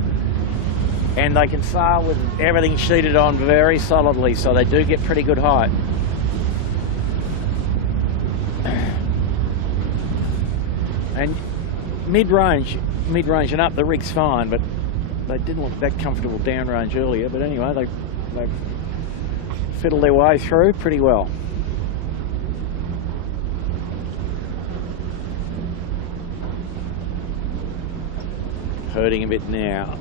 and they can sail with everything sheeted on very solidly, so they do get pretty good height. And mid-range and up, the rig's fine, but they didn't look that comfortable downrange earlier. But anyway, they've fiddle their way through pretty well. Hurting a bit now.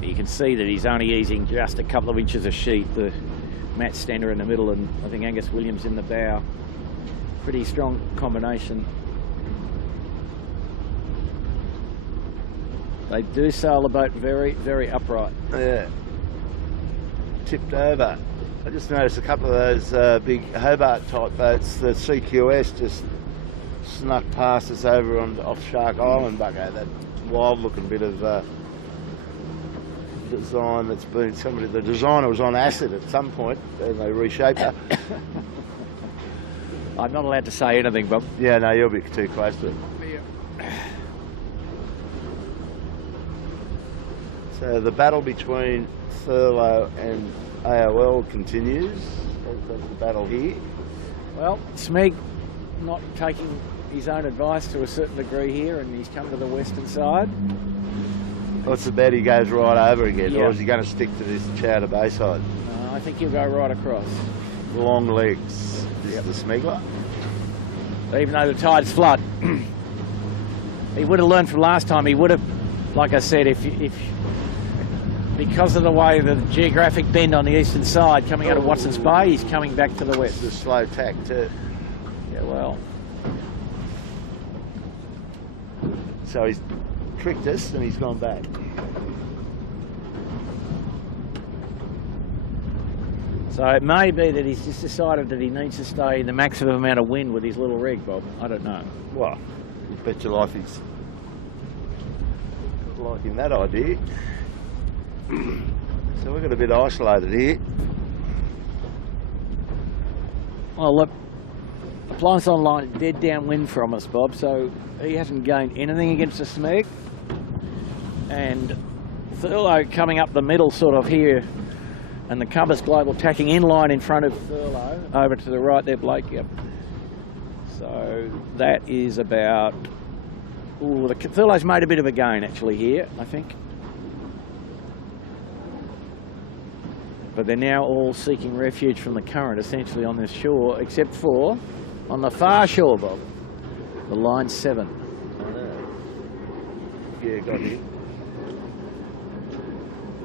You can see that he's only easing just a couple of inches of sheet. The Matt Stender in the middle and I think Angus Williams in the bow. Pretty strong combination. They do sail the boat very, very upright. Yeah. tipped over. I just noticed a couple of those big Hobart type boats, the CQS, just snuck past us over off Shark Island, Bucko. That wild looking bit of design that's been, the designer was on acid at some point and they reshaped it. I'm not allowed to say anything, Bob. Yeah, no, you'll be too close to it. Yeah. So the battle between Thurlow and AOL continues. That's the battle here. Well, Smeg not taking his own advice to a certain degree here, and he's come to the western side. What's the bet he goes right over again, Yeah. or is he going to stick to this Chowder Bay side? I think he'll go right across. Long legs. This is the Smegler. Even though the tide's flood. He would have learned from last time. He would have, like I said, if because of the way the geographic bend on the eastern side coming out of Watson's Bay, he's coming back to the west. It's a slow tack too. Yeah, well. So he's tricked us and he's gone back. So it may be that he's just decided that he needs to stay in the maximum amount of wind with his little rig, Bob. I don't know. Well, you bet your life he's liking that idea. So we've got a bit isolated here. Well, look, Appliance Online dead downwind from us, Bob, so he hasn't gained anything against the Smeg. And Thurlow coming up the middle sort of here, and the Compass Global tacking in line in front of Thurlow, over to the right there, Blake, yep. So that is about... Ooh, Thurlow's made a bit of a gain actually here, I think. But they're now all seeking refuge from the current, essentially, on this shore, except for on the far shore, Bob, the line 7. I know. Yeah, got him.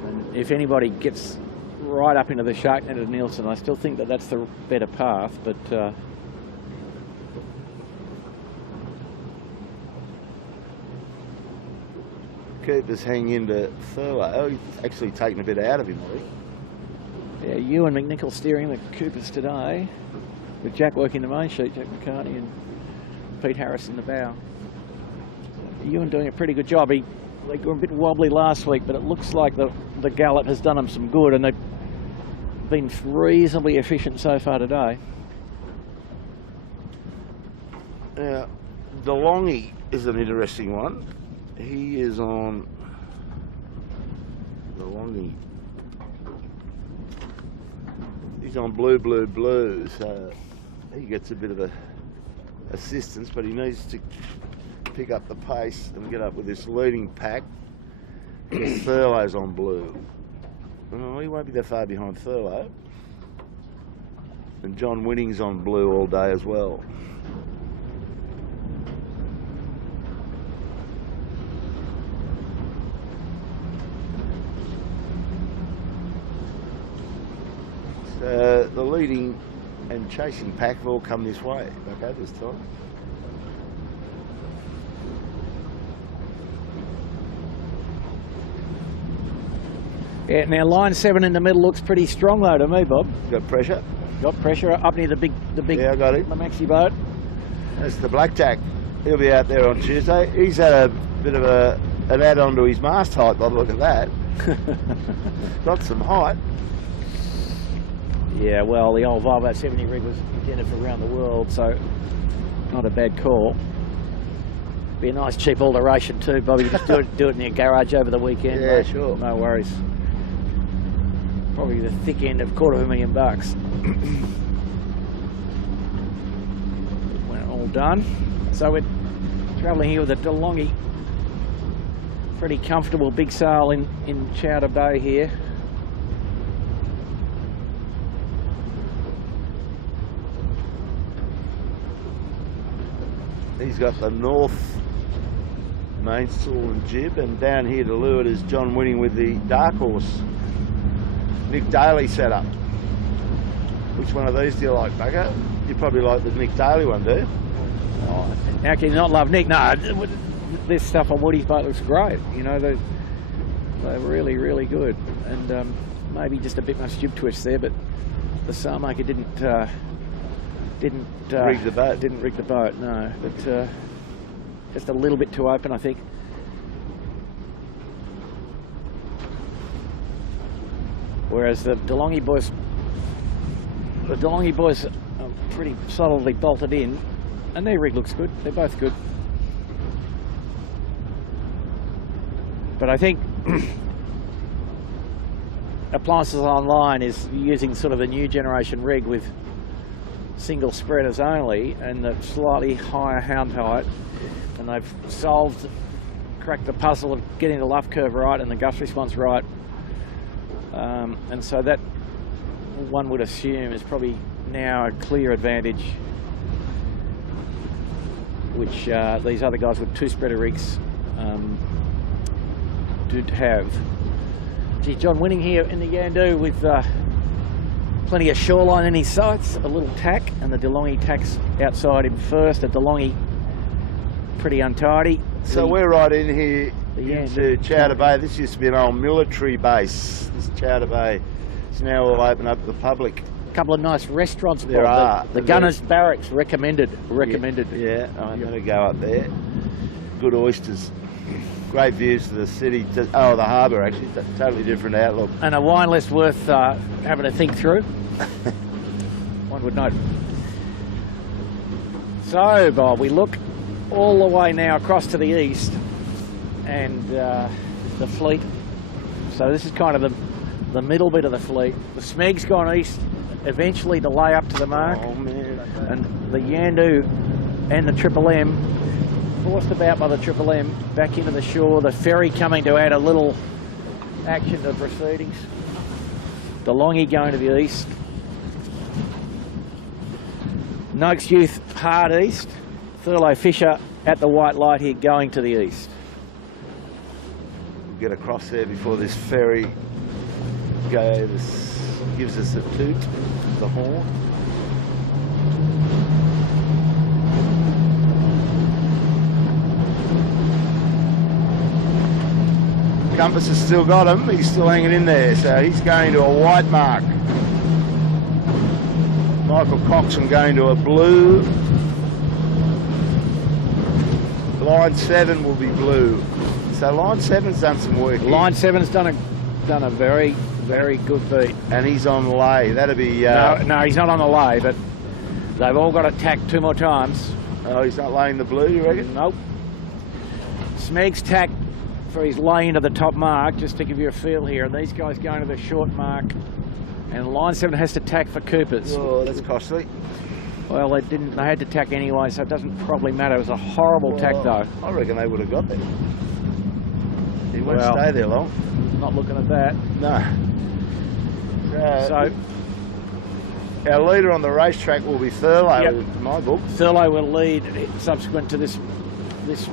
And if anybody gets right up into the shark net of Nielsen, I still think that that's the better path, but Cooper's hanging into Thurlow. Oh, he's actually taken a bit out of him, I think. yeah, you and McNichol steering the Coopers today, with Jack working the main sheet, Jack McCartney and Pete Harris in the bow. Ewan doing a pretty good job. They were a bit wobbly last week, but it looks like the gallop has done them some good, and they've been reasonably efficient so far today. Now, DeLonghi is an interesting one. He is on DeLonghi. He's on blue, blue, blue, so he gets a bit of assistance, but he needs to pick up the pace and get up with this leading pack. Because Thurlow's on blue. Oh, he won't be that far behind Thurlow. And John Winning's on blue all day as well. So the leading and chasing pack have all come this way, okay, this time. Yeah, now line 7 in the middle looks pretty strong though to me, Bob. Got pressure? Got pressure up near the big Yeah, I got it. the maxi boat. That's the blackjack. He'll be out there on Tuesday. He's had a bit of an add-on to his mast height by the look of that. Got some height. Yeah, well, the old Volvo 70 rig was intended for around the world, so not a bad call. Be a nice cheap alteration too, Bobby. Just do it in your garage over the weekend. Yeah, mate. sure. No worries. Probably the thick end of $250,000. When it all done. So we're travelling here with a DeLonghi. Pretty comfortable big sail in Chowder Bay here. He's got the north mainsail and jib, and down here to leeward is John Winning with the Dark Horse Nick Daly setup. Which one of these do you like, Bugger? You probably like the Nick Daly one, do you? Oh, how can you not love Nick? No, this stuff on Woody's boat looks great. You know, they're really, really good. And maybe just a bit much jib twist there, but the sailmaker didn't rig the boat. Didn't rig the boat, no. But just a little bit too open, I think. Whereas the DeLonghi boys are pretty solidly bolted in, and their rig looks good. They're both good. But I think Appliances Online is using sort of the new generation rig with single spreaders only and the slightly higher hound height, and they've cracked the puzzle of getting the luff curve right and the gust response right, and so that one would assume is probably now a clear advantage, which these other guys with two spreader rigs do have. Gee, John winning here in the Yandu with plenty of shoreline in his sights, a little tack, and the DeLonghi tack's outside him first. The DeLonghi pretty untidy. So we're right in here into Chowder Bay. This used to be an old military base. This Chowder Bay is now all open up to the public. A couple of nice restaurants. There are. The Gunners Barracks, recommended. Yeah, I'm going to go up there. Good oysters. Great views to the city. The harbour actually. Totally different outlook. And a wine list worth having to think through. One would note. So, Bob, we look all the way now across to the east, and the fleet. So this is kind of the middle bit of the fleet. The Smeg's gone east, eventually to lay up to the mark. Oh man! And the Yandu and the Triple M, forced about by the Triple M, back into the shore. The ferry coming to add a little action to proceedings. DeLonghi going to the east. Noakes Youth hard east. Thurlow Fisher at the white light here going to the east. We'll get across there before this ferry gives us a toot, the horn. Compass has still got him, he's still hanging in there, so he's going to a white mark. Michael Coxon going to a blue. Line 7 will be blue. So line 7's done some work here. Line 7's done a very, very good beat. And he's on lay. That'll be... No, he's not on the lay, but they've all got attacked 2 more times. Oh, he's not laying the blue, you reckon? Nope. Smeg's tacked for his lay into the top mark, just to give you a feel here. And these guys going to the short mark. And line 7 has to tack for Coopers. Oh, that's costly. Well, they didn't. They had to tack anyway, so it doesn't probably matter. It was a horrible tack, though. I reckon they would have got there. He won't stay there long. Not looking at that. No. So our leader on the racetrack will be Thurlow, in my book. Thurlow will lead subsequent to this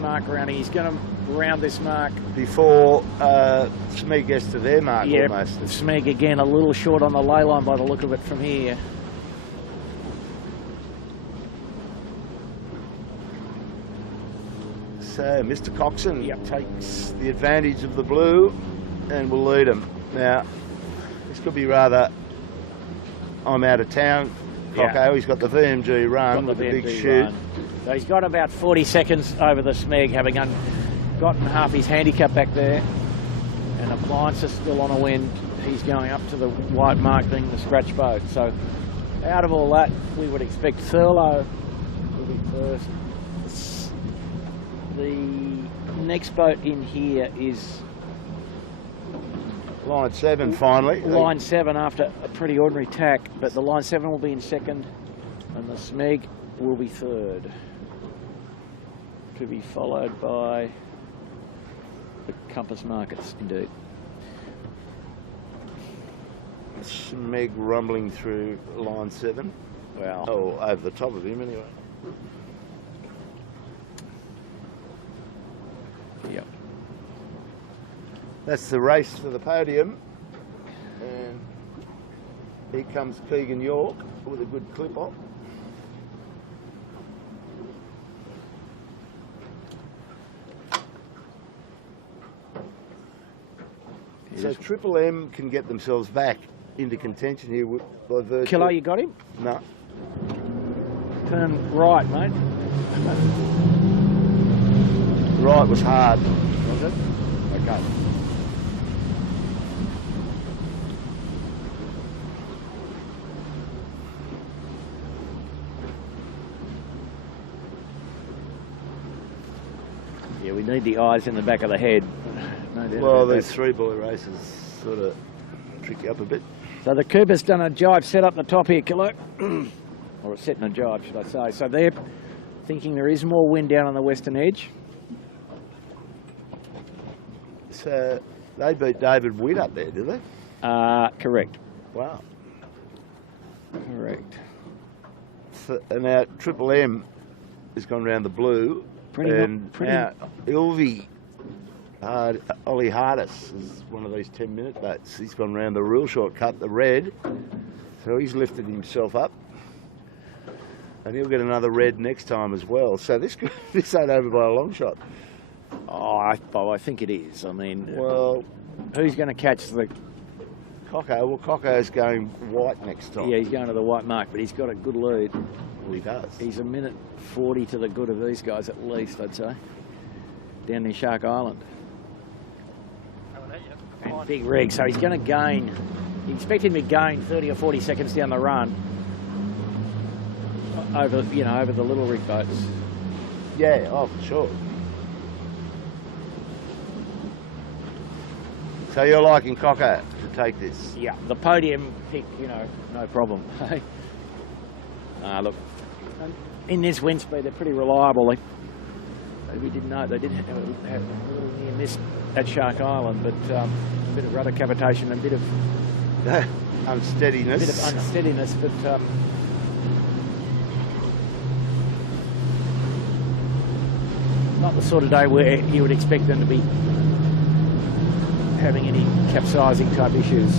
mark rounding. He's going to round this mark before Smeg gets to their mark almost. Smeg again a little short on the lay line by the look of it from here. So Mr. Coxon takes the advantage of the blue and will lead him. Now, this could be rather I'm out of town. Cocko, he's got the VMG run with the big chute. So he's got about 40 seconds over the Smeg, having gotten half his handicap back there. And Appliance is still on a wind. He's going up to the white mark, being the scratch boat. So out of all that, we would expect Thurlow will be first. The next boat in here is line 7 finally. Line 7 after a pretty ordinary tack, but the line 7 will be in second and the Smeg will be third, to be followed by the Compass Markets, indeed. Smeg rumbling through line 7. Wow. Oh, over the top of him anyway. Yep. That's the race to the podium, and here comes Keegan York with a good clip on. So Triple M can get themselves back into contention here by virtue. Killer, you got him? No. Turn right, mate. Right was hard. Was it? Okay. Yeah, we need the eyes in the back of the head. No doubt Well, about these that. 3-boy races sort of trick you up a bit. So the Cooper's done a jibe set up the top here, Kilo. Or it's setting a jibe, should I say. So they're thinking there is more wind down on the western edge. So they beat David Witt up there, did they? Correct. Wow. Correct. So, and now Triple M has gone round the blue. And now Ilvy, Ollie Hardis is one of these 10-minute boats. He's gone round the real shortcut, the red. So he's lifted himself up. And he'll get another red next time as well. So this ain't over by a long shot. Oh, I think it is. I mean, Well, who's going to catch the... Coco, well, Coco's going white next time. Yeah, he's going to the white mark, but he's got a good lead. Well, he does. He's a minute 40 to the good of these guys at least, I'd say, down near Shark Island. And big rig, so he's going to gain. You expect him to gain 30 or 40 seconds down the run over, over the little rig boats. Yeah, oh, for sure. So you're liking Coco to take this? Yeah, the podium pick, no problem. Look, in this wind speed, they're pretty reliable. We didn't know they did have a little near miss at Shark Island, but a bit of rudder cavitation, a bit of unsteadiness. A bit of unsteadiness, but not the sort of day where you would expect them to be having any capsizing type issues.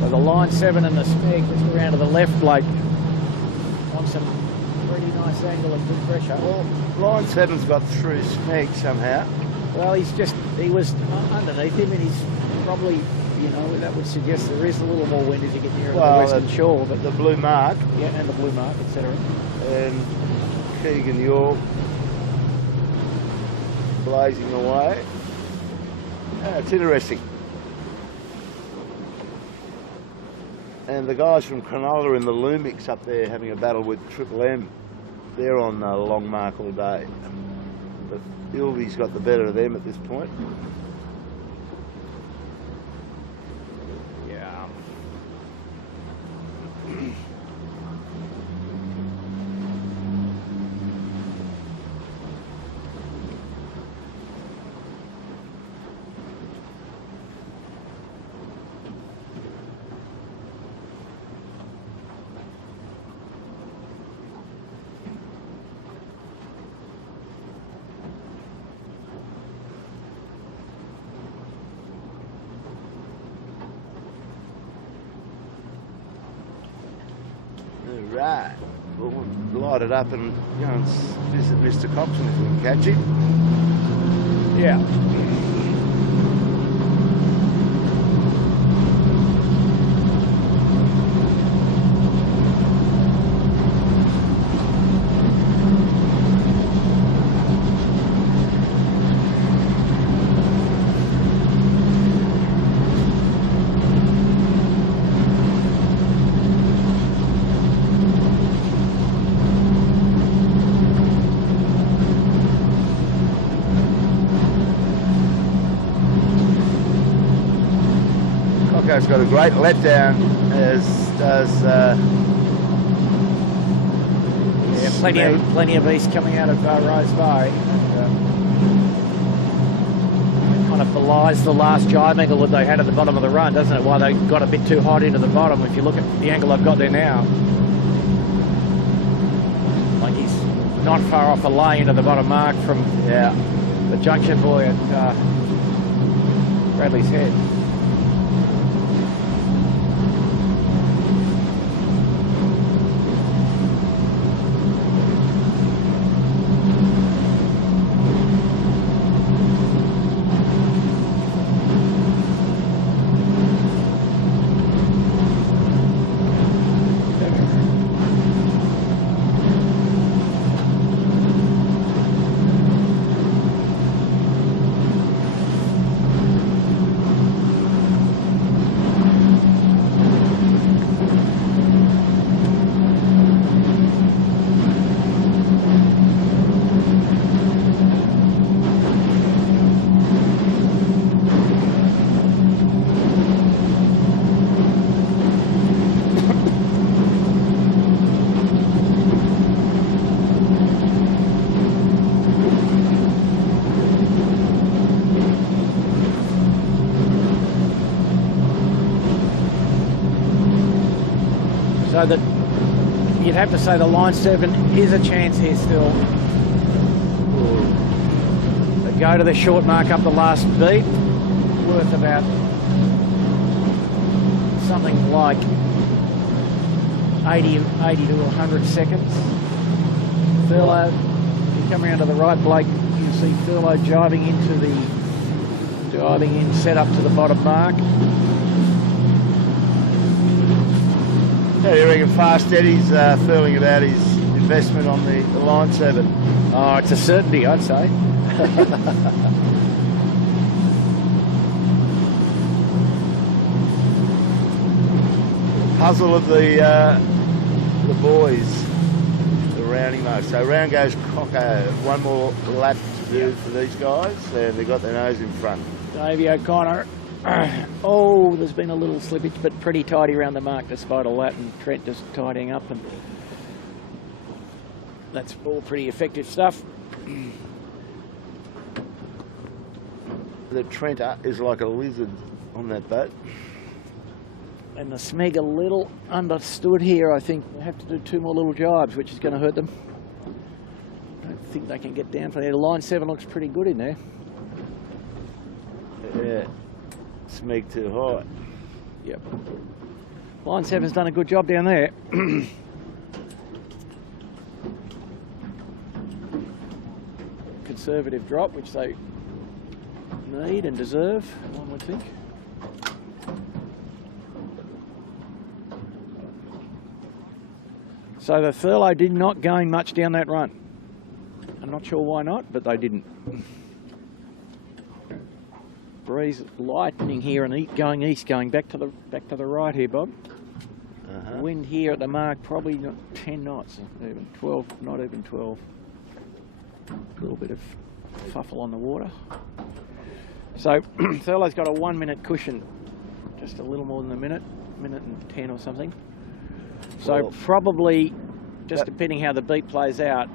So the line 7 and the Smeg just around to the left, Blake, on some pretty nice angle and good pressure. Well, line 7's got through Smeg somehow. Well, he was underneath him, and he's probably, that would suggest there is a little more wind as you get nearer the western shore. But the blue mark. Yeah, and the blue mark, etc. And Keegan York blazing away. It's interesting. And the guys from Cronulla in the Lumix up there having a battle with Triple M. They're on a long mark all day. But Ilvy's got the better of them at this point. Yeah. Right. We'll light it up and go and visit Mr. Coxon if we can catch him. Yeah. Coco's got a great letdown, as does plenty of east coming out of Rose Bay. And, kind of belies the last jibe angle that they had at the bottom of the run, doesn't it? Why they got a bit too hot into the bottom. If you look at the angle I've got there now, like he's not far off the lay into the bottom mark from the junction boy at Bradley's Head. So that you'd have to say the line 7 is a chance here still. But go to the short mark up the last beat, worth about something like 80 to 100 seconds. Thurlow, you come around to the right, Blake, you see Thurlow driving in, set up to the bottom mark. How do you reckon Fast Eddie's feeling about his investment on the line 7? Oh, it's a certainty, I'd say. Puzzle of the boys, the rounding mark. So round goes Cocko. One more lap to do for these guys, and they've got their nose in front. Davey O'Connor. Oh, there's been a little slippage, but pretty tidy around the mark despite all that, and Trent just tidying up, and that's all pretty effective stuff. The Trenter is like a lizard on that boat. And the Smeg a little understood here, I think. They have to do 2 more little jibes, which is going to hurt them. I don't think they can get down from there. Line 7 looks pretty good in there. Yeah. Smeg too high. Yep. Line 7's done a good job down there. Conservative drop, which they need and deserve, one would think. So the Thurlow did not gain much down that run. I'm not sure why not, but they didn't. Breeze lightening here and going east, going back to the right here, Bob. Wind here at the mark, probably not 10 knots, even 12, not even 12. A little bit of fuffle on the water. So Thurlow's got a 1 minute cushion, just a little more than a minute and 10 or something. So well, probably, just depending how the beat plays out,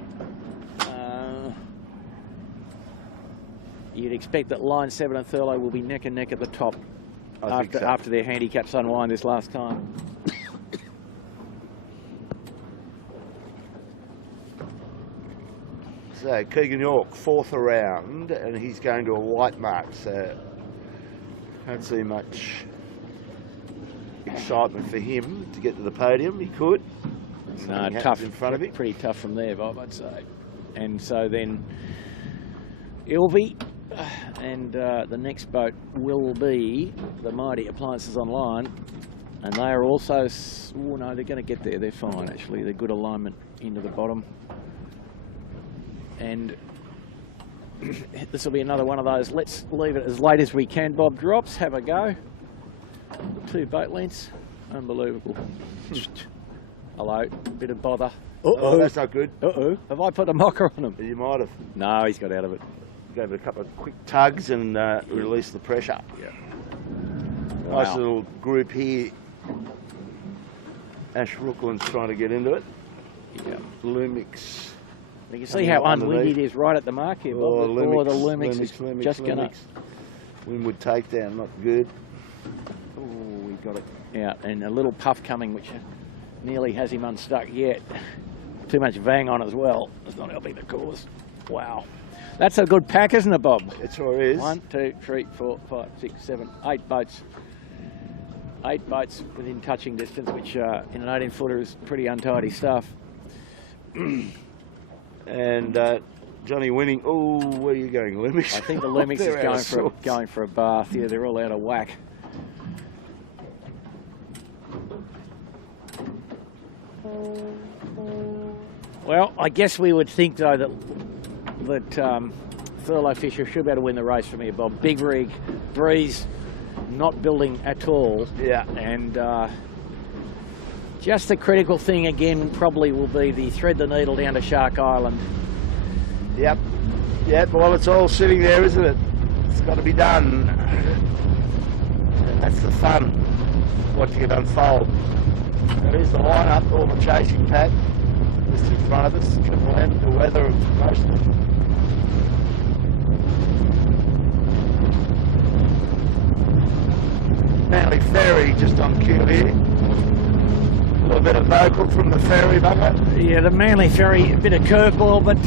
you'd expect that line 7 and Thurlow will be neck and neck at the top after their handicaps unwind this last time. So Keegan York, 4th around, and he's going to a white mark, so can't see much excitement for him to get to the podium. He could. No, tough in front of it. Pretty tough from there, Bob, I'd say. And so then Ilvey. And the next boat will be the Mighty Appliances Online, and they are also, oh no, they're going to get there, they're fine actually, they're good alignment into the bottom. And this will be another one of those, let's leave it as late as we can. Bob drops, have a go. 2 boat lengths, unbelievable. Hello, bit of bother. Oh, that's not good. Have I put the mocker on him? You might have. No, he's got out of it. Gave it a couple of quick tugs and released the pressure. Yeah. Nice Wow. little group here. Ash Rookland's trying to get into it. Yeah. Lumix. You can see how unwindy it is right at the mark here, Bob. Oh, the Lumix is just going to... Windward takedown, not good. Oh, we've got it out. And a little puff coming, which nearly has him unstuck yet. too much vang on as well. It's not helping the cause. Wow. That's a good pack, isn't it, Bob? It sure is. 1, 2, 3, 4, 5, 6, 7, 8 boats. 8 boats within touching distance, which in an 18-footer is pretty untidy stuff. And Johnny winning. Oh, where are you going, Lumix? I think the Lumix is going for a bath. Yeah, they're all out of whack. Well, I guess we would think though that Thurlow Fisher should be able to win the race from here, Bob. Big rig, breeze, not building at all. Yeah. And just the critical thing again probably will be the thread the needle down to Shark Island. Yep. Yep, well, it's all sitting there, isn't it? It's got to be done. And that's the fun, watching it unfold. There's the line-up, all the chasing pack. Just in front of us, Triple M, the weather of most of them. Manly Ferry just on cue here. A little bit of vocal from the ferry bugger. Yeah, the Manly Ferry, a bit of curveball, but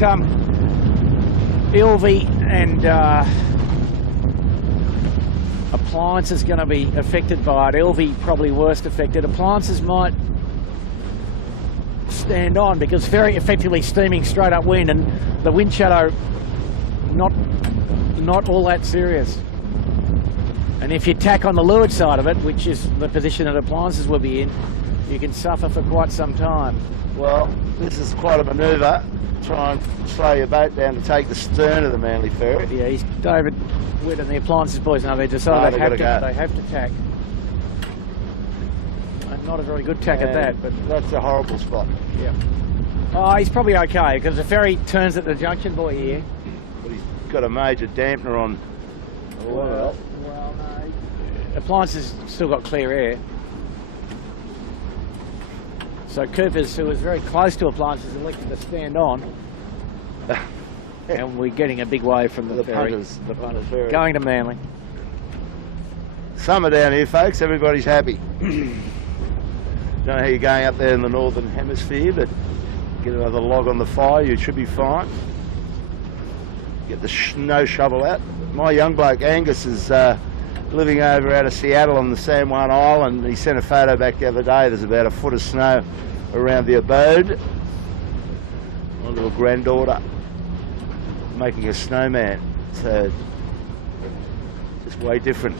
Ilvy and Appliance is going to be affected by it. Ilvy probably worst affected. Appliances might stand on because very effectively steaming straight up wind, and the wind shadow not all that serious. And if you tack on the leeward side of it, which is the position that Appliances will be in, you can suffer for quite some time. Well, this is quite a manoeuvre. Try and slow your boat down to take the stern of the Manly Ferry. Yeah, he's David Witt and the Appliances boys now. They decided they have to tack. And not a very good tack at that, but that's a horrible spot. Yeah. Oh, he's probably okay because the ferry turns at the junction buoy here. But he's got a major dampener on. Well, no. Appliances still got clear air. So Coopers, who was very close to Appliances, elected to stand on. And we're getting a big wave from the ferry. The punters ferry. Going to Manly. Summer down here, folks. Everybody's happy. Don't know how you're going up there in the northern hemisphere, but get another log on the fire, you should be fine. Get the snow shovel out. My young bloke Angus is living over out of Seattle on the San Juan Island. He sent a photo back the other day. There's about a foot of snow around the abode. My little granddaughter making a snowman. So just way different.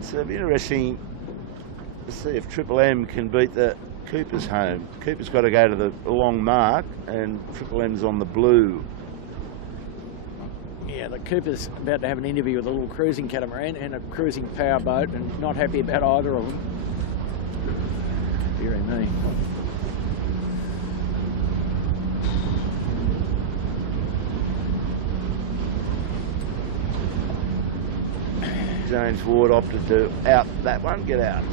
So it'll be interesting to see if Triple M can beat the Cooper's home. Cooper's got to go to the long mark and Triple M's on the blue. Yeah, the Cooper's about to have an interview with a little cruising catamaran and a cruising powerboat and not happy about either of them. Dearie me. James Ward opted to out that one. Get out.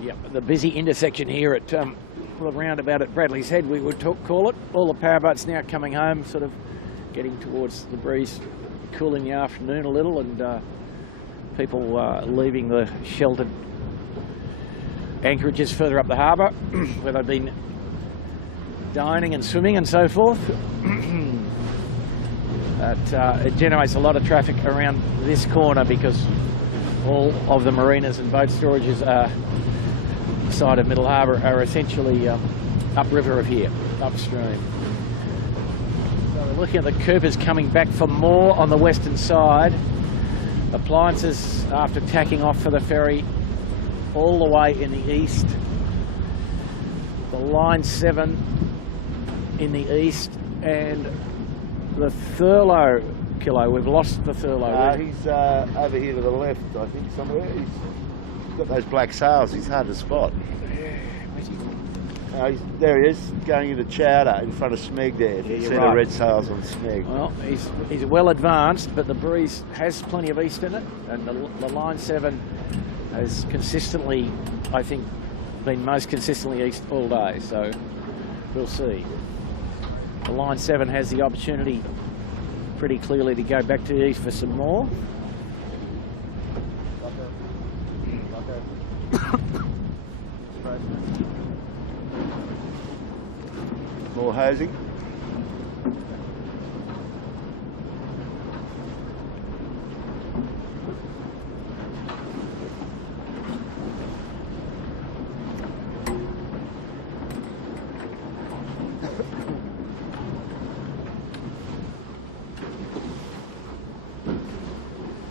Yep, the busy intersection here at the roundabout at Bradley's Head, we would call it. All the powerboats now coming home, sort of getting towards the breeze, cool in the afternoon a little, and people leaving the sheltered anchorages further up the harbour, where they've been dining and swimming and so forth. It generates a lot of traffic around this corner because all of the marinas and boat storages side of Middle Harbour are essentially upriver of here, upstream. So we're looking at the Coopers coming back for more on the western side. Appliances after tacking off for the ferry all the way in the east. The Line 7 in the east, and the Thurlow Kilo. We've lost the Thurlow. He's over here to the left, I think, somewhere. got those black sails. He's hard to spot. Yeah, where's he? There he is, going into chowder in front of Smeg there. Yeah, See you're right. the red sails on Smeg. Well, he's well advanced, but the breeze has plenty of east in it, and the line 7 has consistently, I think, been most consistently east all day, so we'll see. The line 7 has the opportunity pretty clearly to go back to the east for some more. More hosing.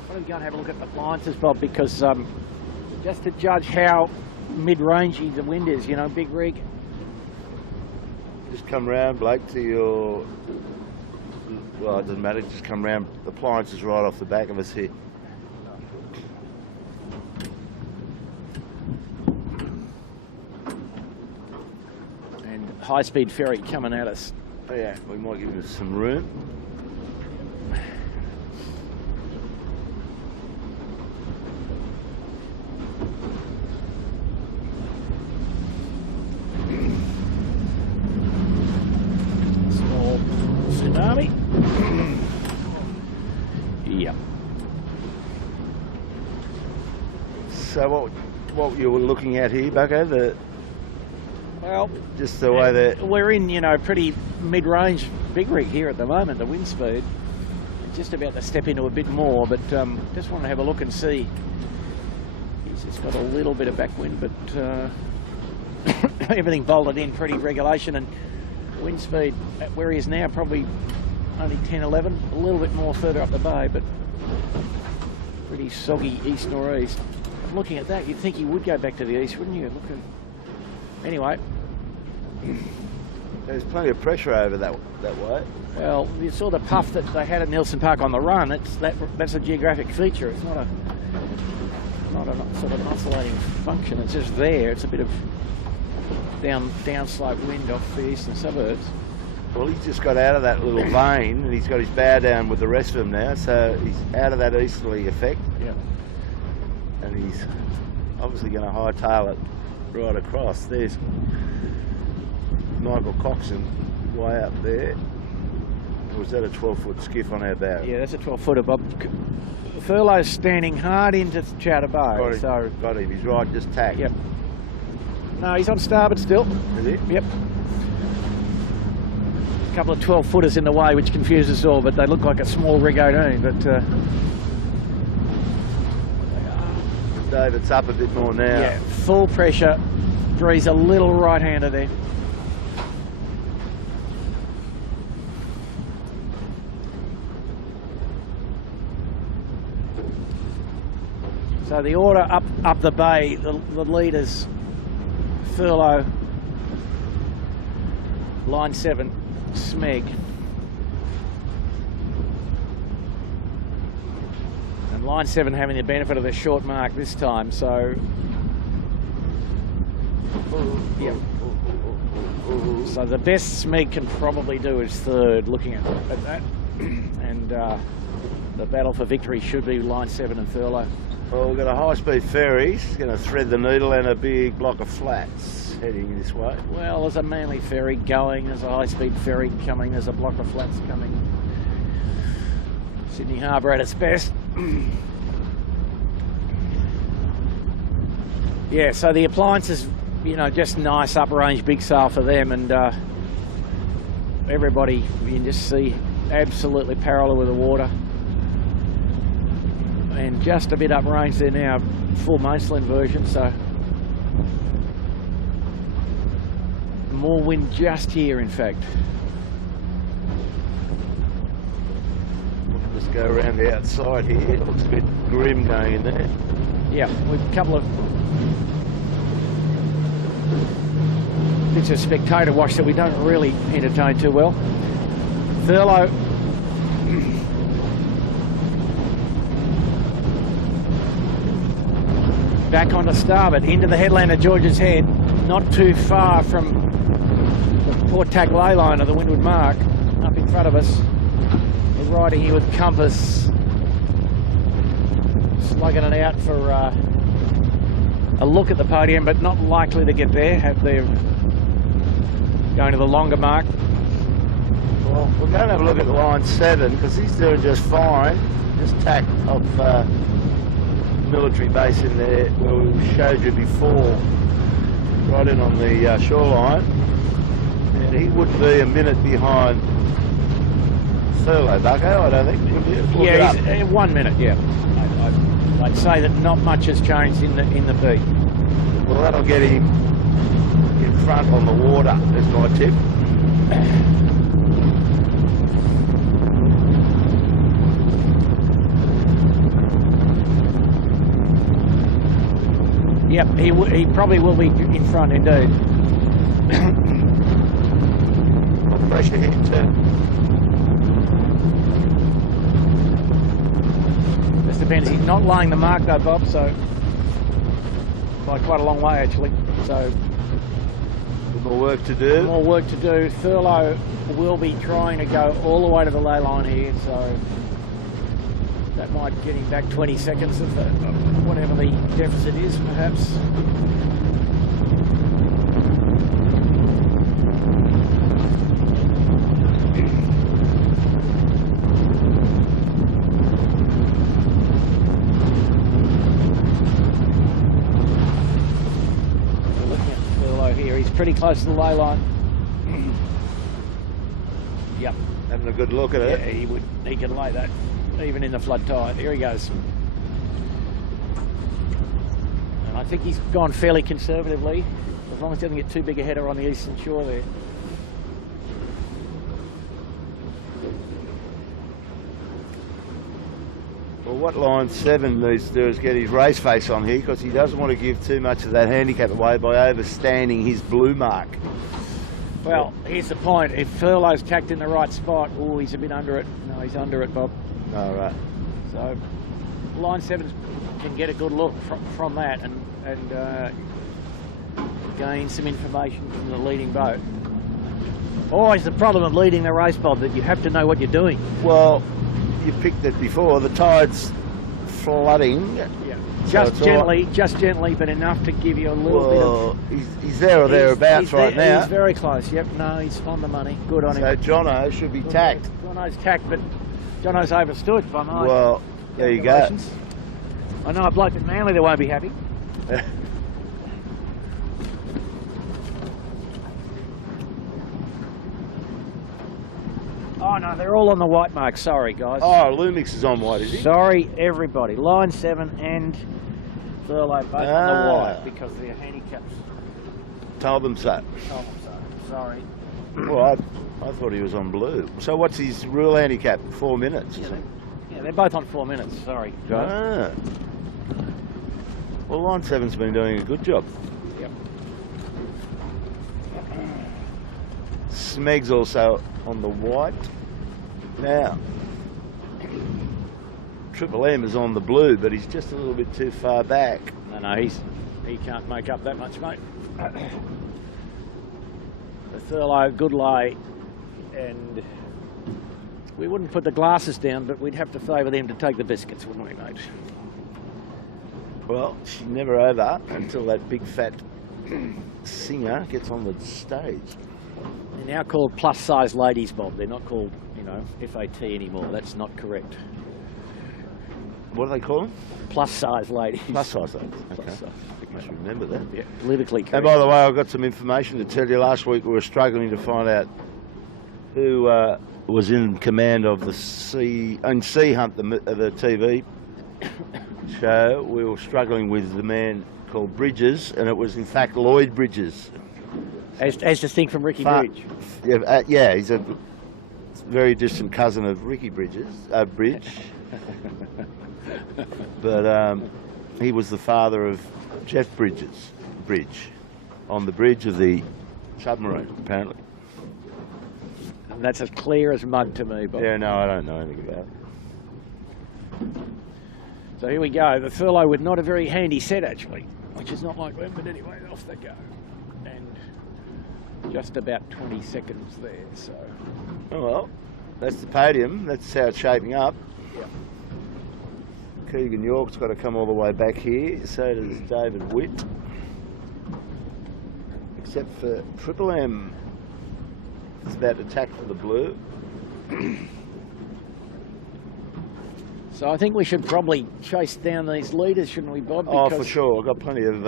Why don't we go and have a look at the appliances, Bob, because just to judge how mid-rangey the wind is, you know, big rig. Just come round, Blake, to your... Well, it doesn't matter, just come round. The appliances right off the back of us here. And high-speed ferry coming at us. Oh, yeah, we might give us some room. Tsunami. Yeah. So what you were looking at here, Bucko? Well, Just the way that... we're in, you know, pretty mid-range big rig here at the moment, the wind speed. Just about to step into a bit more, but just want to have a look and see. He's just got a little bit of backwind, but everything bolted in pretty regulation, and wind speed at where he is now probably only 10, 11, a little bit more further up the bay, but pretty soggy east northeast. Looking at that, you'd think he would go back to the east, wouldn't you? Anyway, There's plenty of pressure over that way. well, you saw the puff that they had at Nelson Park on the run. That's a geographic feature. It's not a sort of oscillating function. It's just there. It's a bit of downslope wind off the eastern suburbs. Well, he's just got out of that little vein, and he's got his bow down with the rest of them now, so he's out of that easterly effect. Yeah. And he's obviously going to hightail it right across. There's Michael Coxon way up there. Or was that a 12-foot skiff on our bow? Yeah, that's a 12-footer, Bob. Thurlow's standing hard into Chowder Bay. Got him. He's right, just tack. Yep. No, he's on starboard still. Is he? Yep. A couple of 12-footers in the way, which confuses us all, but they look like a small rig 18. But David's up a bit more now. yeah, full pressure. Breeze a little right-hander there. So the order up the bay, the leaders, Thurlow, line 7, Smeg. And line 7 having the benefit of the short mark this time, so yeah. So the best Smeg can probably do is third, looking at that. And the battle for victory should be line 7 and Thurlow. Well, we've got a high-speed ferry. It's going to thread the needle and a big block of flats heading this way. Well, there's a Manly ferry going, there's a high-speed ferry coming, there's a block of flats coming. Sydney Harbour at its best. Yeah, so the appliances, you know, just nice up-range big sail for them, and everybody, you can just see, absolutely parallel with the water. And just a bit uprange there now, full mainland version, so more wind just here, in fact. Let's go around the outside here. It looks a bit grim going in there. Yeah, with a couple of bits of spectator wash that we don't really entertain too well. Thurlow back onto starboard, into the headland of George's Head, not too far from the port tack ley line of the windward mark, up in front of us. We're riding here with compass, slugging it out for a look at the podium, but not likely to get there. They're going to the longer mark. Well, we're going to have a look at line 7 because he's doing just fine. Just tack off military base in there where we showed you before, right in on the shoreline. And he would be a minute behind Thurlow, Bucko, I don't think. Yeah, he's 1 minute, yeah. I'd say that not much has changed in the beat. Well, that'll get him in front on the water, is my tip. Yep, he probably will be in front indeed. Pressure hit too. Just depends. He's not laying the mark though, Bob, so by quite a long way actually. So more work to do. More work to do. Thurlow will be trying to go all the way to the ley line here, so that might get him back 20 seconds of whatever the deficit is, perhaps. Looking at Thurlow here, he's pretty close to the ley line. Yep. Having a good look at it. Yeah, he can lay that even in the flood tide. Here he goes. And I think he's gone fairly conservatively, as long as he doesn't get too big a header on the eastern shore there. Well, what line 7 needs to do is get his race face on here, because he doesn't want to give too much of that handicap away by overstanding his blue mark. Well, here's the point. If Thurlow's tacked in the right spot, oh, he's a bit under it. No, he's under it, Bob. All right. So line 7 can get a good look from that and gain some information from the leading boat. Always the problem of leading the race, Bob, that you have to know what you're doing. Well, you picked it before. The tide's flooding. Yeah. Just gently, but enough to give you a little bit of... He's there or thereabouts right now. He's very close. Yep. No, he's on the money. Good on him. So Jono should be tacked. Jono's tacked, but Jono's overstood by my... Well, there you go. I know a bloke at Manly that won't be happy. Oh no, they're all on the white mark. Sorry, guys. Oh, Lumix is on white, is he? Sorry, everybody. Line 7 and Thurlow both on the white because their handicaps. Told them so. Told them so. Sorry. Well, I thought he was on blue. So what's his real handicap? 4 minutes? Yeah, they're both on 4 minutes. Sorry, guys. Well, line 7's been doing a good job. Yep. Smeg's also on the white. Now, Triple M is on the blue, but he's just a little bit too far back. No, he can't make up that much, mate. The Thurlow, good lay, and we wouldn't put the glasses down, but we'd have to favour them to take the biscuits, wouldn't we, mate? Well, she's never over until that big fat singer gets on the stage. They're now called plus-size ladies, Bob. They're not called, FAT anymore. That's not correct. What do they call them? Plus-size ladies. Plus-size ladies. Okay. Plus-size. I must remember that. Yeah, politically correct. And by the way, I've got some information to tell you. Last week we were struggling to find out who was in command of the Sea Hunt, the TV show. We were struggling with the man called Bridges, and it was in fact Lloyd Bridges. As distinct from Ricky Bridge. Yeah, he's a very distant cousin of Ricky Bridge. But he was the father of Jeff Bridge, on the bridge of the submarine, apparently. And that's as clear as mud to me, Bob. Yeah, no, I don't know anything about it. So here we go. The Thurlow with not a very handy set actually, which is not like them, but anyway, off they go. And just about 20 seconds there, so. Oh well, that's the podium. That's how it's shaping up. Yep. Keegan York's got to come all the way back here. So does David Witt. Except for Triple M. It's about to tackle the blue. So I think we should probably chase down these leaders, shouldn't we, Bob? Oh, for sure. I've got plenty of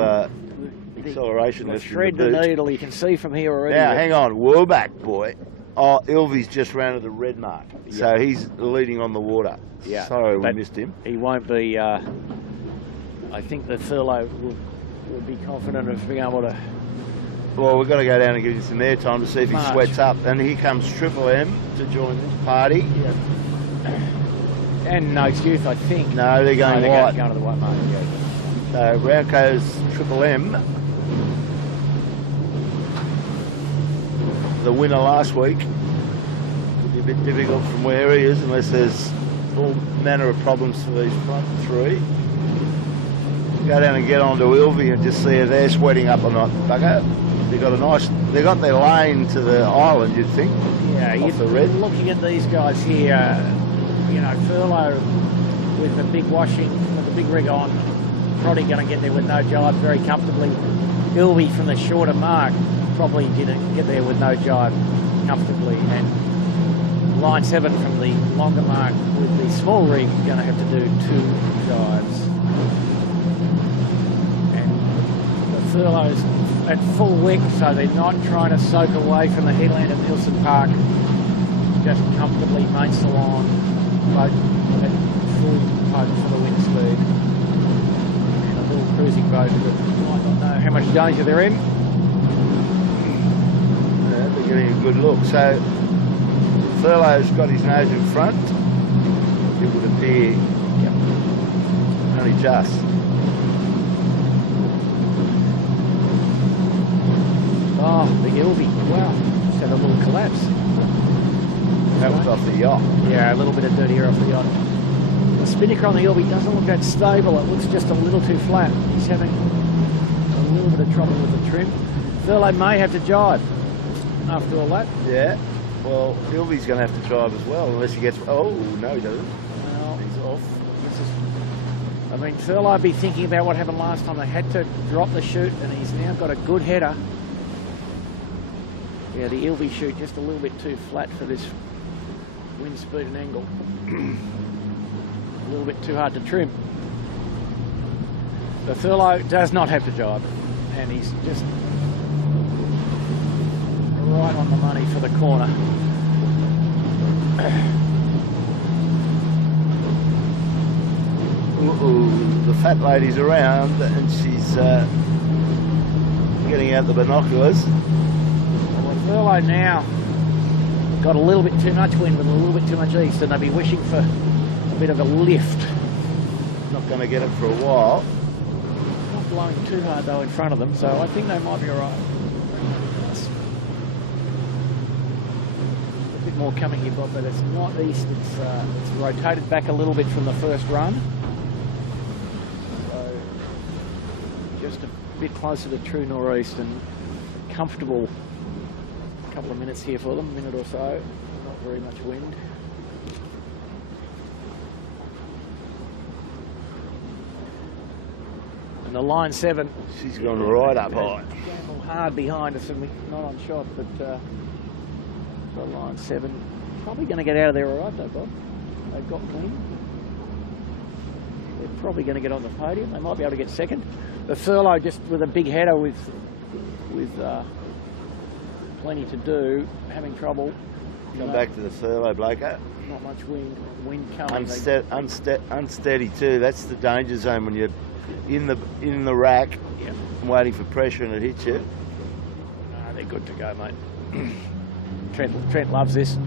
acceleration the left in thread the the boot. needle, you can see from here already. Now, hang on. We're back, boy. Oh, Ilvy's just rounded the red mark. Yeah. So he's leading on the water. Yeah. Sorry, we But missed him. He won't be... I think the Thurlow will be confident of being able to... Well, we've got to go down and give him some airtime to see if he March. sweats up. And here comes Triple M to join this party. Yeah. And No Youth, I think. No, they're going white. Going to the white mark. Yeah. So round goes Triple M. The winner last week. It'll be a bit difficult from where he is unless there's all manner of problems for these front three. Go down and get onto Ilvy and just see if they're sweating up or not. Bugger. They got their lane to the island, you'd think. Yeah, off the red. Looking at these guys here, you know, Thurlow with the big washing, with the big rig on, probably going to get there with no jibe very comfortably. Ilvy from the shorter mark probably didn't get there with no jibe comfortably, and line 7 from the longer mark with the small rig going to have to do 2 jibes. And the Thurlow's at full wick, so they're not trying to soak away from the headland at Nielsen Park. Just comfortably mates along, boat at full poke for the wind speed. And a little cruising boat that might not know how much danger they're in. Yeah, they're getting a good look. So Thurlow's got his nose in front. It would appear. Yep. Only just. Oh, big Ilvy. Wow. Just had a little collapse. That was off the yacht. Yeah, a little bit of dirty air off the yacht. The spinnaker on the Ilvy doesn't look that stable. It looks just a little too flat. He's having a little bit of trouble with the trim. Thurlow may have to jibe after all that. Yeah. Well, Ilvy's going to have to drive as well, unless he gets. Oh no, he doesn't. Well, He's off. I mean, Thurlow be thinking about what happened last time. They had to drop the chute, and he's now got a good header. Yeah, the Ilvy chute just a little bit too flat for this wind speed and angle. A little bit too hard to trim. The Thurlow does not have to jibe, and he's just right on the money for the corner. Ooh, the fat lady's around and she's getting out the binoculars. Well, Thurlow now got a little bit too much wind with a little bit too much east, and they'll be wishing for a bit of a lift. Not going to get it for a while. Not blowing too hard though in front of them, so I think they might be all right. A bit more coming here, Bob, but it's not east. It's rotated back a little bit from the first run. So just a bit closer to true northeast and comfortable. A couple of minutes here for them, a minute or so. Not very much wind. And the line 7. She's gone right up high. Gamble hard behind us and we're not on shot, but so line 7 probably going to get out of there all right though, Bob. They've got clean. They're probably going to get on the podium. They might be able to get second. The Thurlow just with a big header with plenty to do, having trouble. Come back to the Thurlow, Blako. Not much wind coming. Unsteady too. That's the danger zone when you're in the rack, Yeah. waiting for pressure and it hits you. No, they're good to go, mate. Trent loves this.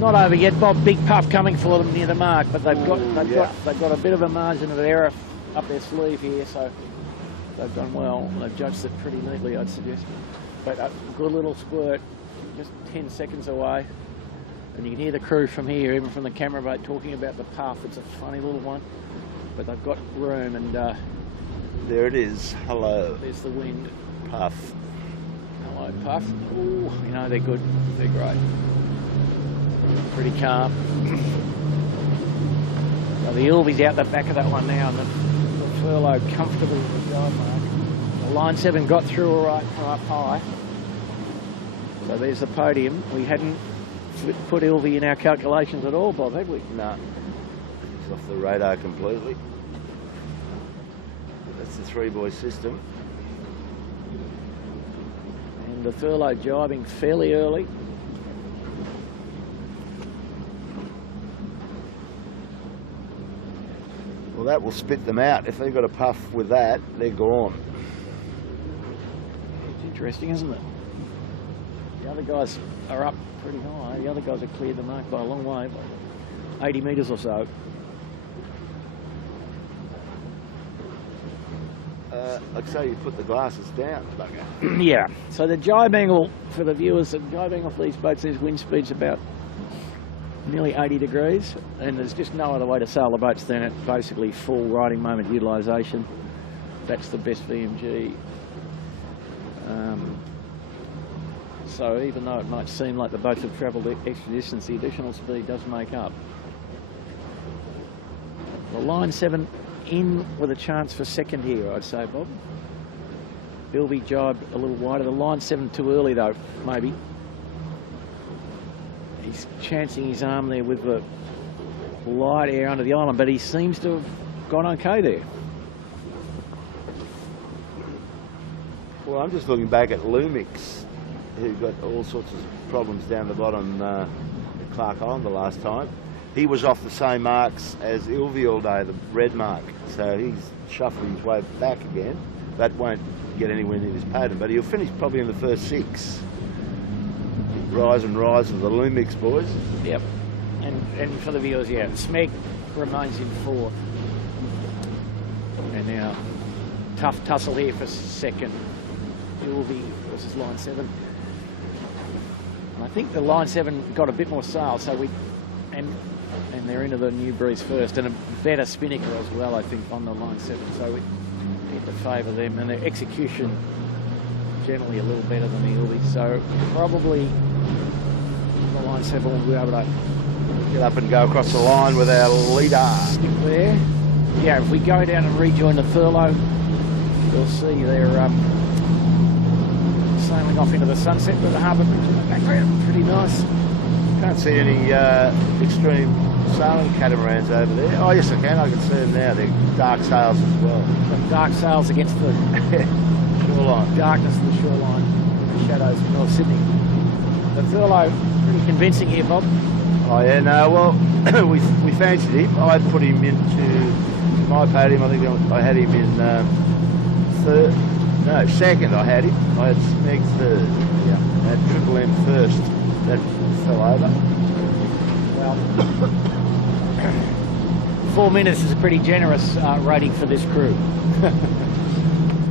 Not over yet, Bob. Big puff coming for them near the mark, but they've got a bit of a margin of error up their sleeve here, so they've done well. They've judged it pretty neatly, I'd suggest. But a good little squirt, just 10 seconds away. And you can hear the crew from here, even from the camera boat, talking about the puff. It's a funny little one, but they've got room, and there it is. Hello. There's the wind. Puff. Hello, puff. Ooh, you know, they're good. They're great. Pretty calm. So the Ilvy's out the back of that one now, and the Thurlow comfortably with the guide mark. The line 7 got through all right from up high. So there's the podium. We hadn't put Ilvy in our calculations at all, Bob, had we? No. He's off the radar completely. That's the 3-buoy system. And the Thurlow jibing fairly early. Well, that will spit them out. If they've got a puff with that, they're gone. It's interesting, isn't it? The other guys are up pretty high. The other guys have cleared the mark by a long way, by 80 metres or so. Like so, you put the glasses down, bugger. Yeah. So the jibe angle, for the viewers, the jibe angle for these boats, there's wind speed's about nearly 80 degrees, and there's just no other way to sail the boats than at basically full riding moment utilisation. That's the best VMG. So even though it might seem like the boats have travelled extra distance, the additional speed does make up. The line 7 in with a chance for second here, I'd say, Bob. Ilvy jibed a little wider. The line 7 too early though, maybe. He's chancing his arm there with the light air under the island, but he seems to have gone okay there. Well, I'm just looking back at Lumix, who got all sorts of problems down the bottom at Clark Island the last time. He was off the same marks as Ilvy all day, the red mark. So he's shuffling his way back again. That won't get anywhere near his podium, but he'll finish probably in the first 6. Rise and rise of the Lumix boys. Yep. And for the viewers, yeah, Smeg remains in 4th. And now, tough tussle here for second. Ilvy versus line 7. And I think the line 7 got a bit more sail, so and they're into the new breeze first, and a better spinnaker as well, I think, on the line 7. So we need to favour them, and their execution generally a little better than the Ilvy. So probably the line 7 will be able to get up and go across the line with our leader. Stick there. Yeah, if we go down and rejoin the Thurlow, you'll see they're sailing off into the sunset with the harbour bridge in the background. Pretty nice. Can't see any extreme sailing catamarans over there. Oh yes, I can. I can see them now. They're dark sails as well. Some dark sails against the shoreline. Darkness of the shoreline, the shadows of North Sydney. The Thurlow, pretty convincing here, Bob. Oh yeah, no, well, we fancied him. I put him into my podium. I think I had him in second. I had him. I had Smeg third. Yeah. I had Triple M first. That fell over. Well, 4 minutes is a pretty generous rating for this crew.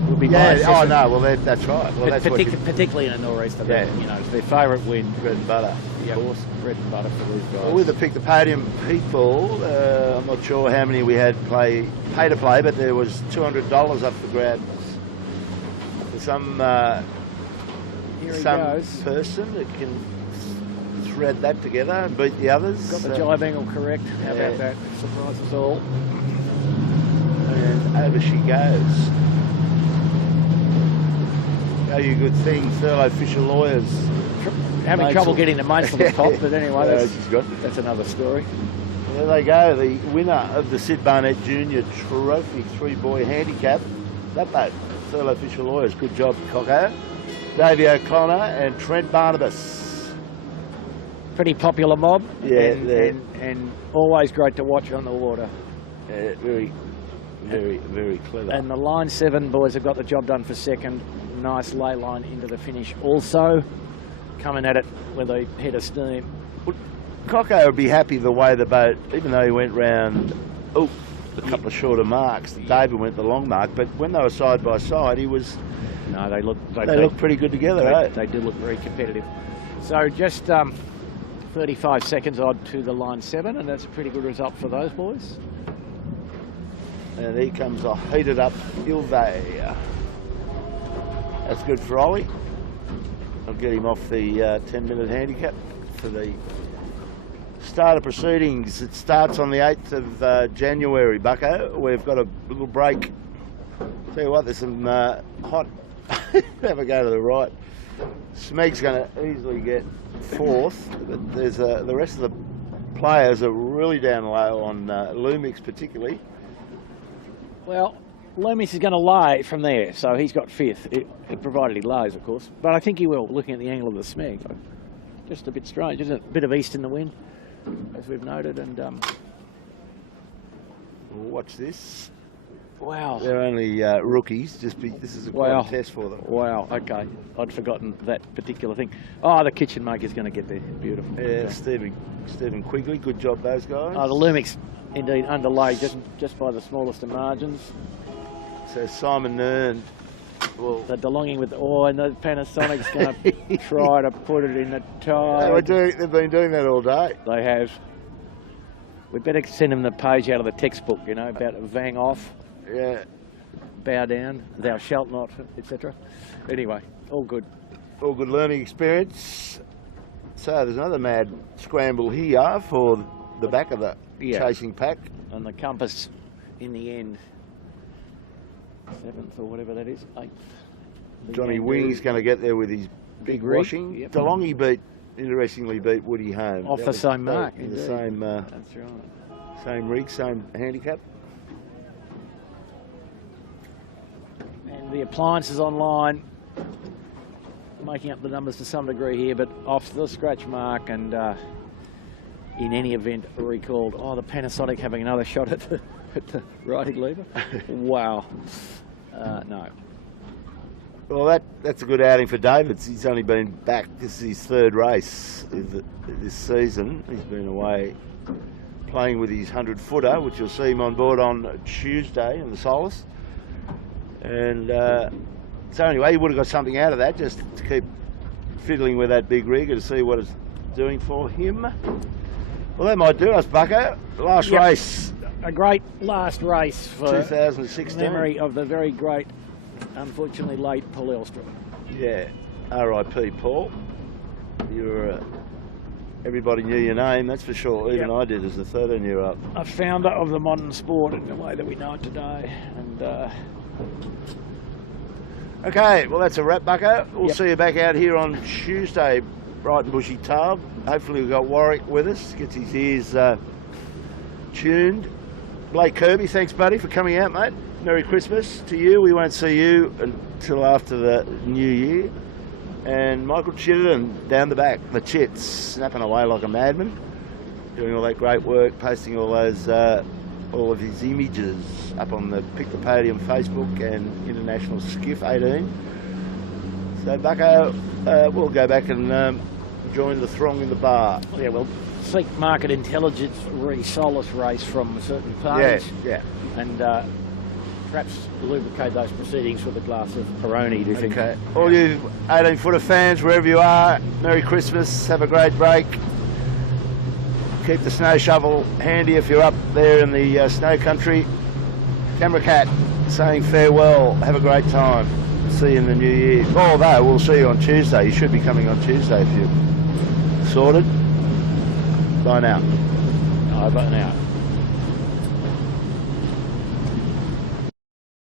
Would be yeah. Oh no. Well, that's right. Well, that's particularly in a nor'easter. Yeah. You know, it's their favourite wind. Bread and butter. Yep. Of course, bread and butter for these guys. Well, with the Pick the Podium people, I'm not sure how many we had pay to play, but there was $200 up for grabs. For some person that can thread that together and beat the others. Got the jibe angle correct. How about that? Surprise us all. And over she goes. Go you good thing, Thurlow Fisher Lawyers. Having trouble getting the mates on the top, but anyway, that's another story. There they go, the winner of the Syd Barnett Jr Trophy 3-buoy handicap. That boat, Thurlow Fisher Lawyers. Good job, Cocko. Davey O'Connor and Trent Barnabas. Pretty popular mob, yeah, and always great to watch on the water. Yeah, very, very clever. And the line 7 boys have got the job done for second. Nice lay line into the finish. Also coming at it with a head of steam. Well, Cocko would be happy the way the boat, even though he went round a couple of shorter marks. David went the long mark, but when they were side by side, he was. No, they look pretty good together. They do look very competitive. So just 35 seconds odd to the line 7, and that's a pretty good result for those boys. And here comes a heated up Ilve. That's good for Ollie. I'll get him off the 10-minute handicap for the start of proceedings. It starts on the 8th of January, Bucko. We've got a little break. Tell you what, there's some hot... Have a go to the right. Smeg's going to easily get 4th, but there's the rest of the players are really down low on Lumix particularly. Well, Lumix is going to lay from there, so he's got 5th, provided he lays, of course. But I think he will, looking at the angle of the Smeg. Just a bit strange, isn't it? A bit of east in the wind, as we've noted, and... Watch this. Wow. They're only rookies. This is a quite test for them. Wow, okay. I'd forgotten that particular thing. Oh, the kitchen maker's going to get there. Beautiful. Yeah, Stephen Quigley. Good job, those guys. Oh, the Lumix, indeed, underlay just by the smallest of margins. So Simon Nern. Well, the DeLonghi with and the Panasonic's going to try to put it in the tide. They've been doing that all day. They have. We better send them the page out of the textbook, you know, about vang off. Yeah. Bow down, thou shalt not, etc. Anyway, all good. All good learning experience. So there's another mad scramble here for the back of the chasing pack. And the compass in the end, 7th or whatever that is, 8th. Johnny Wing's going to get there with his big washing. Yep. DeLonghi interestingly beat Woody home. Off the same mark. In the same, that's right. Same rig, same handicap. And the appliances online, making up the numbers to some degree here, but off the scratch mark, and in any event recalled. Oh, the Panasonic having another shot at the righty lever. Wow. No. Well, that's a good outing for Davids. He's only been back. This is his 3rd race this season. He's been away playing with his 100-footer, which you'll see him on board on Tuesday in the Solace. And so anyway, he would have got something out of that, just to keep fiddling with that big rig and to see what it's doing for him. Well, that might do us, Bucko. Last race. A great last race for 2016. Memory of the very great, unfortunately late Paul Elstrom. Yeah, R.I.P. Paul. Everybody knew your name, that's for sure. Even I did as a 13-year-old. A founder of the modern sport in the way that we know it today. And okay, well that's a wrap, Bucko. We'll see you back out here on Tuesday, bright and bushy tub. Hopefully we've got Warwick with us, gets his ears tuned. Blake Kirby, thanks buddy for coming out, mate. Merry Christmas to you. We won't see you until after the New Year. And Michael Chittenden down the back, the chits, snapping away like a madman, doing all that great work, posting all those, all of his images up on the Pick the Podium Facebook and International Skiff 18. So Bucko, we'll go back and join the throng in the bar. Yeah, we'll seek market intelligence Solace race from certain parties. Yeah. And perhaps lubricate those proceedings with a glass of Peroni, do you think? Okay. All you 18-footer fans, wherever you are, Merry Christmas, have a great break. Keep the snow shovel handy if you're up there in the snow country. Camera Cat saying farewell, have a great time. See you in the new year. Although we'll see you on Tuesday. You should be coming on Tuesday if you're sorted. Bye now. Bye now.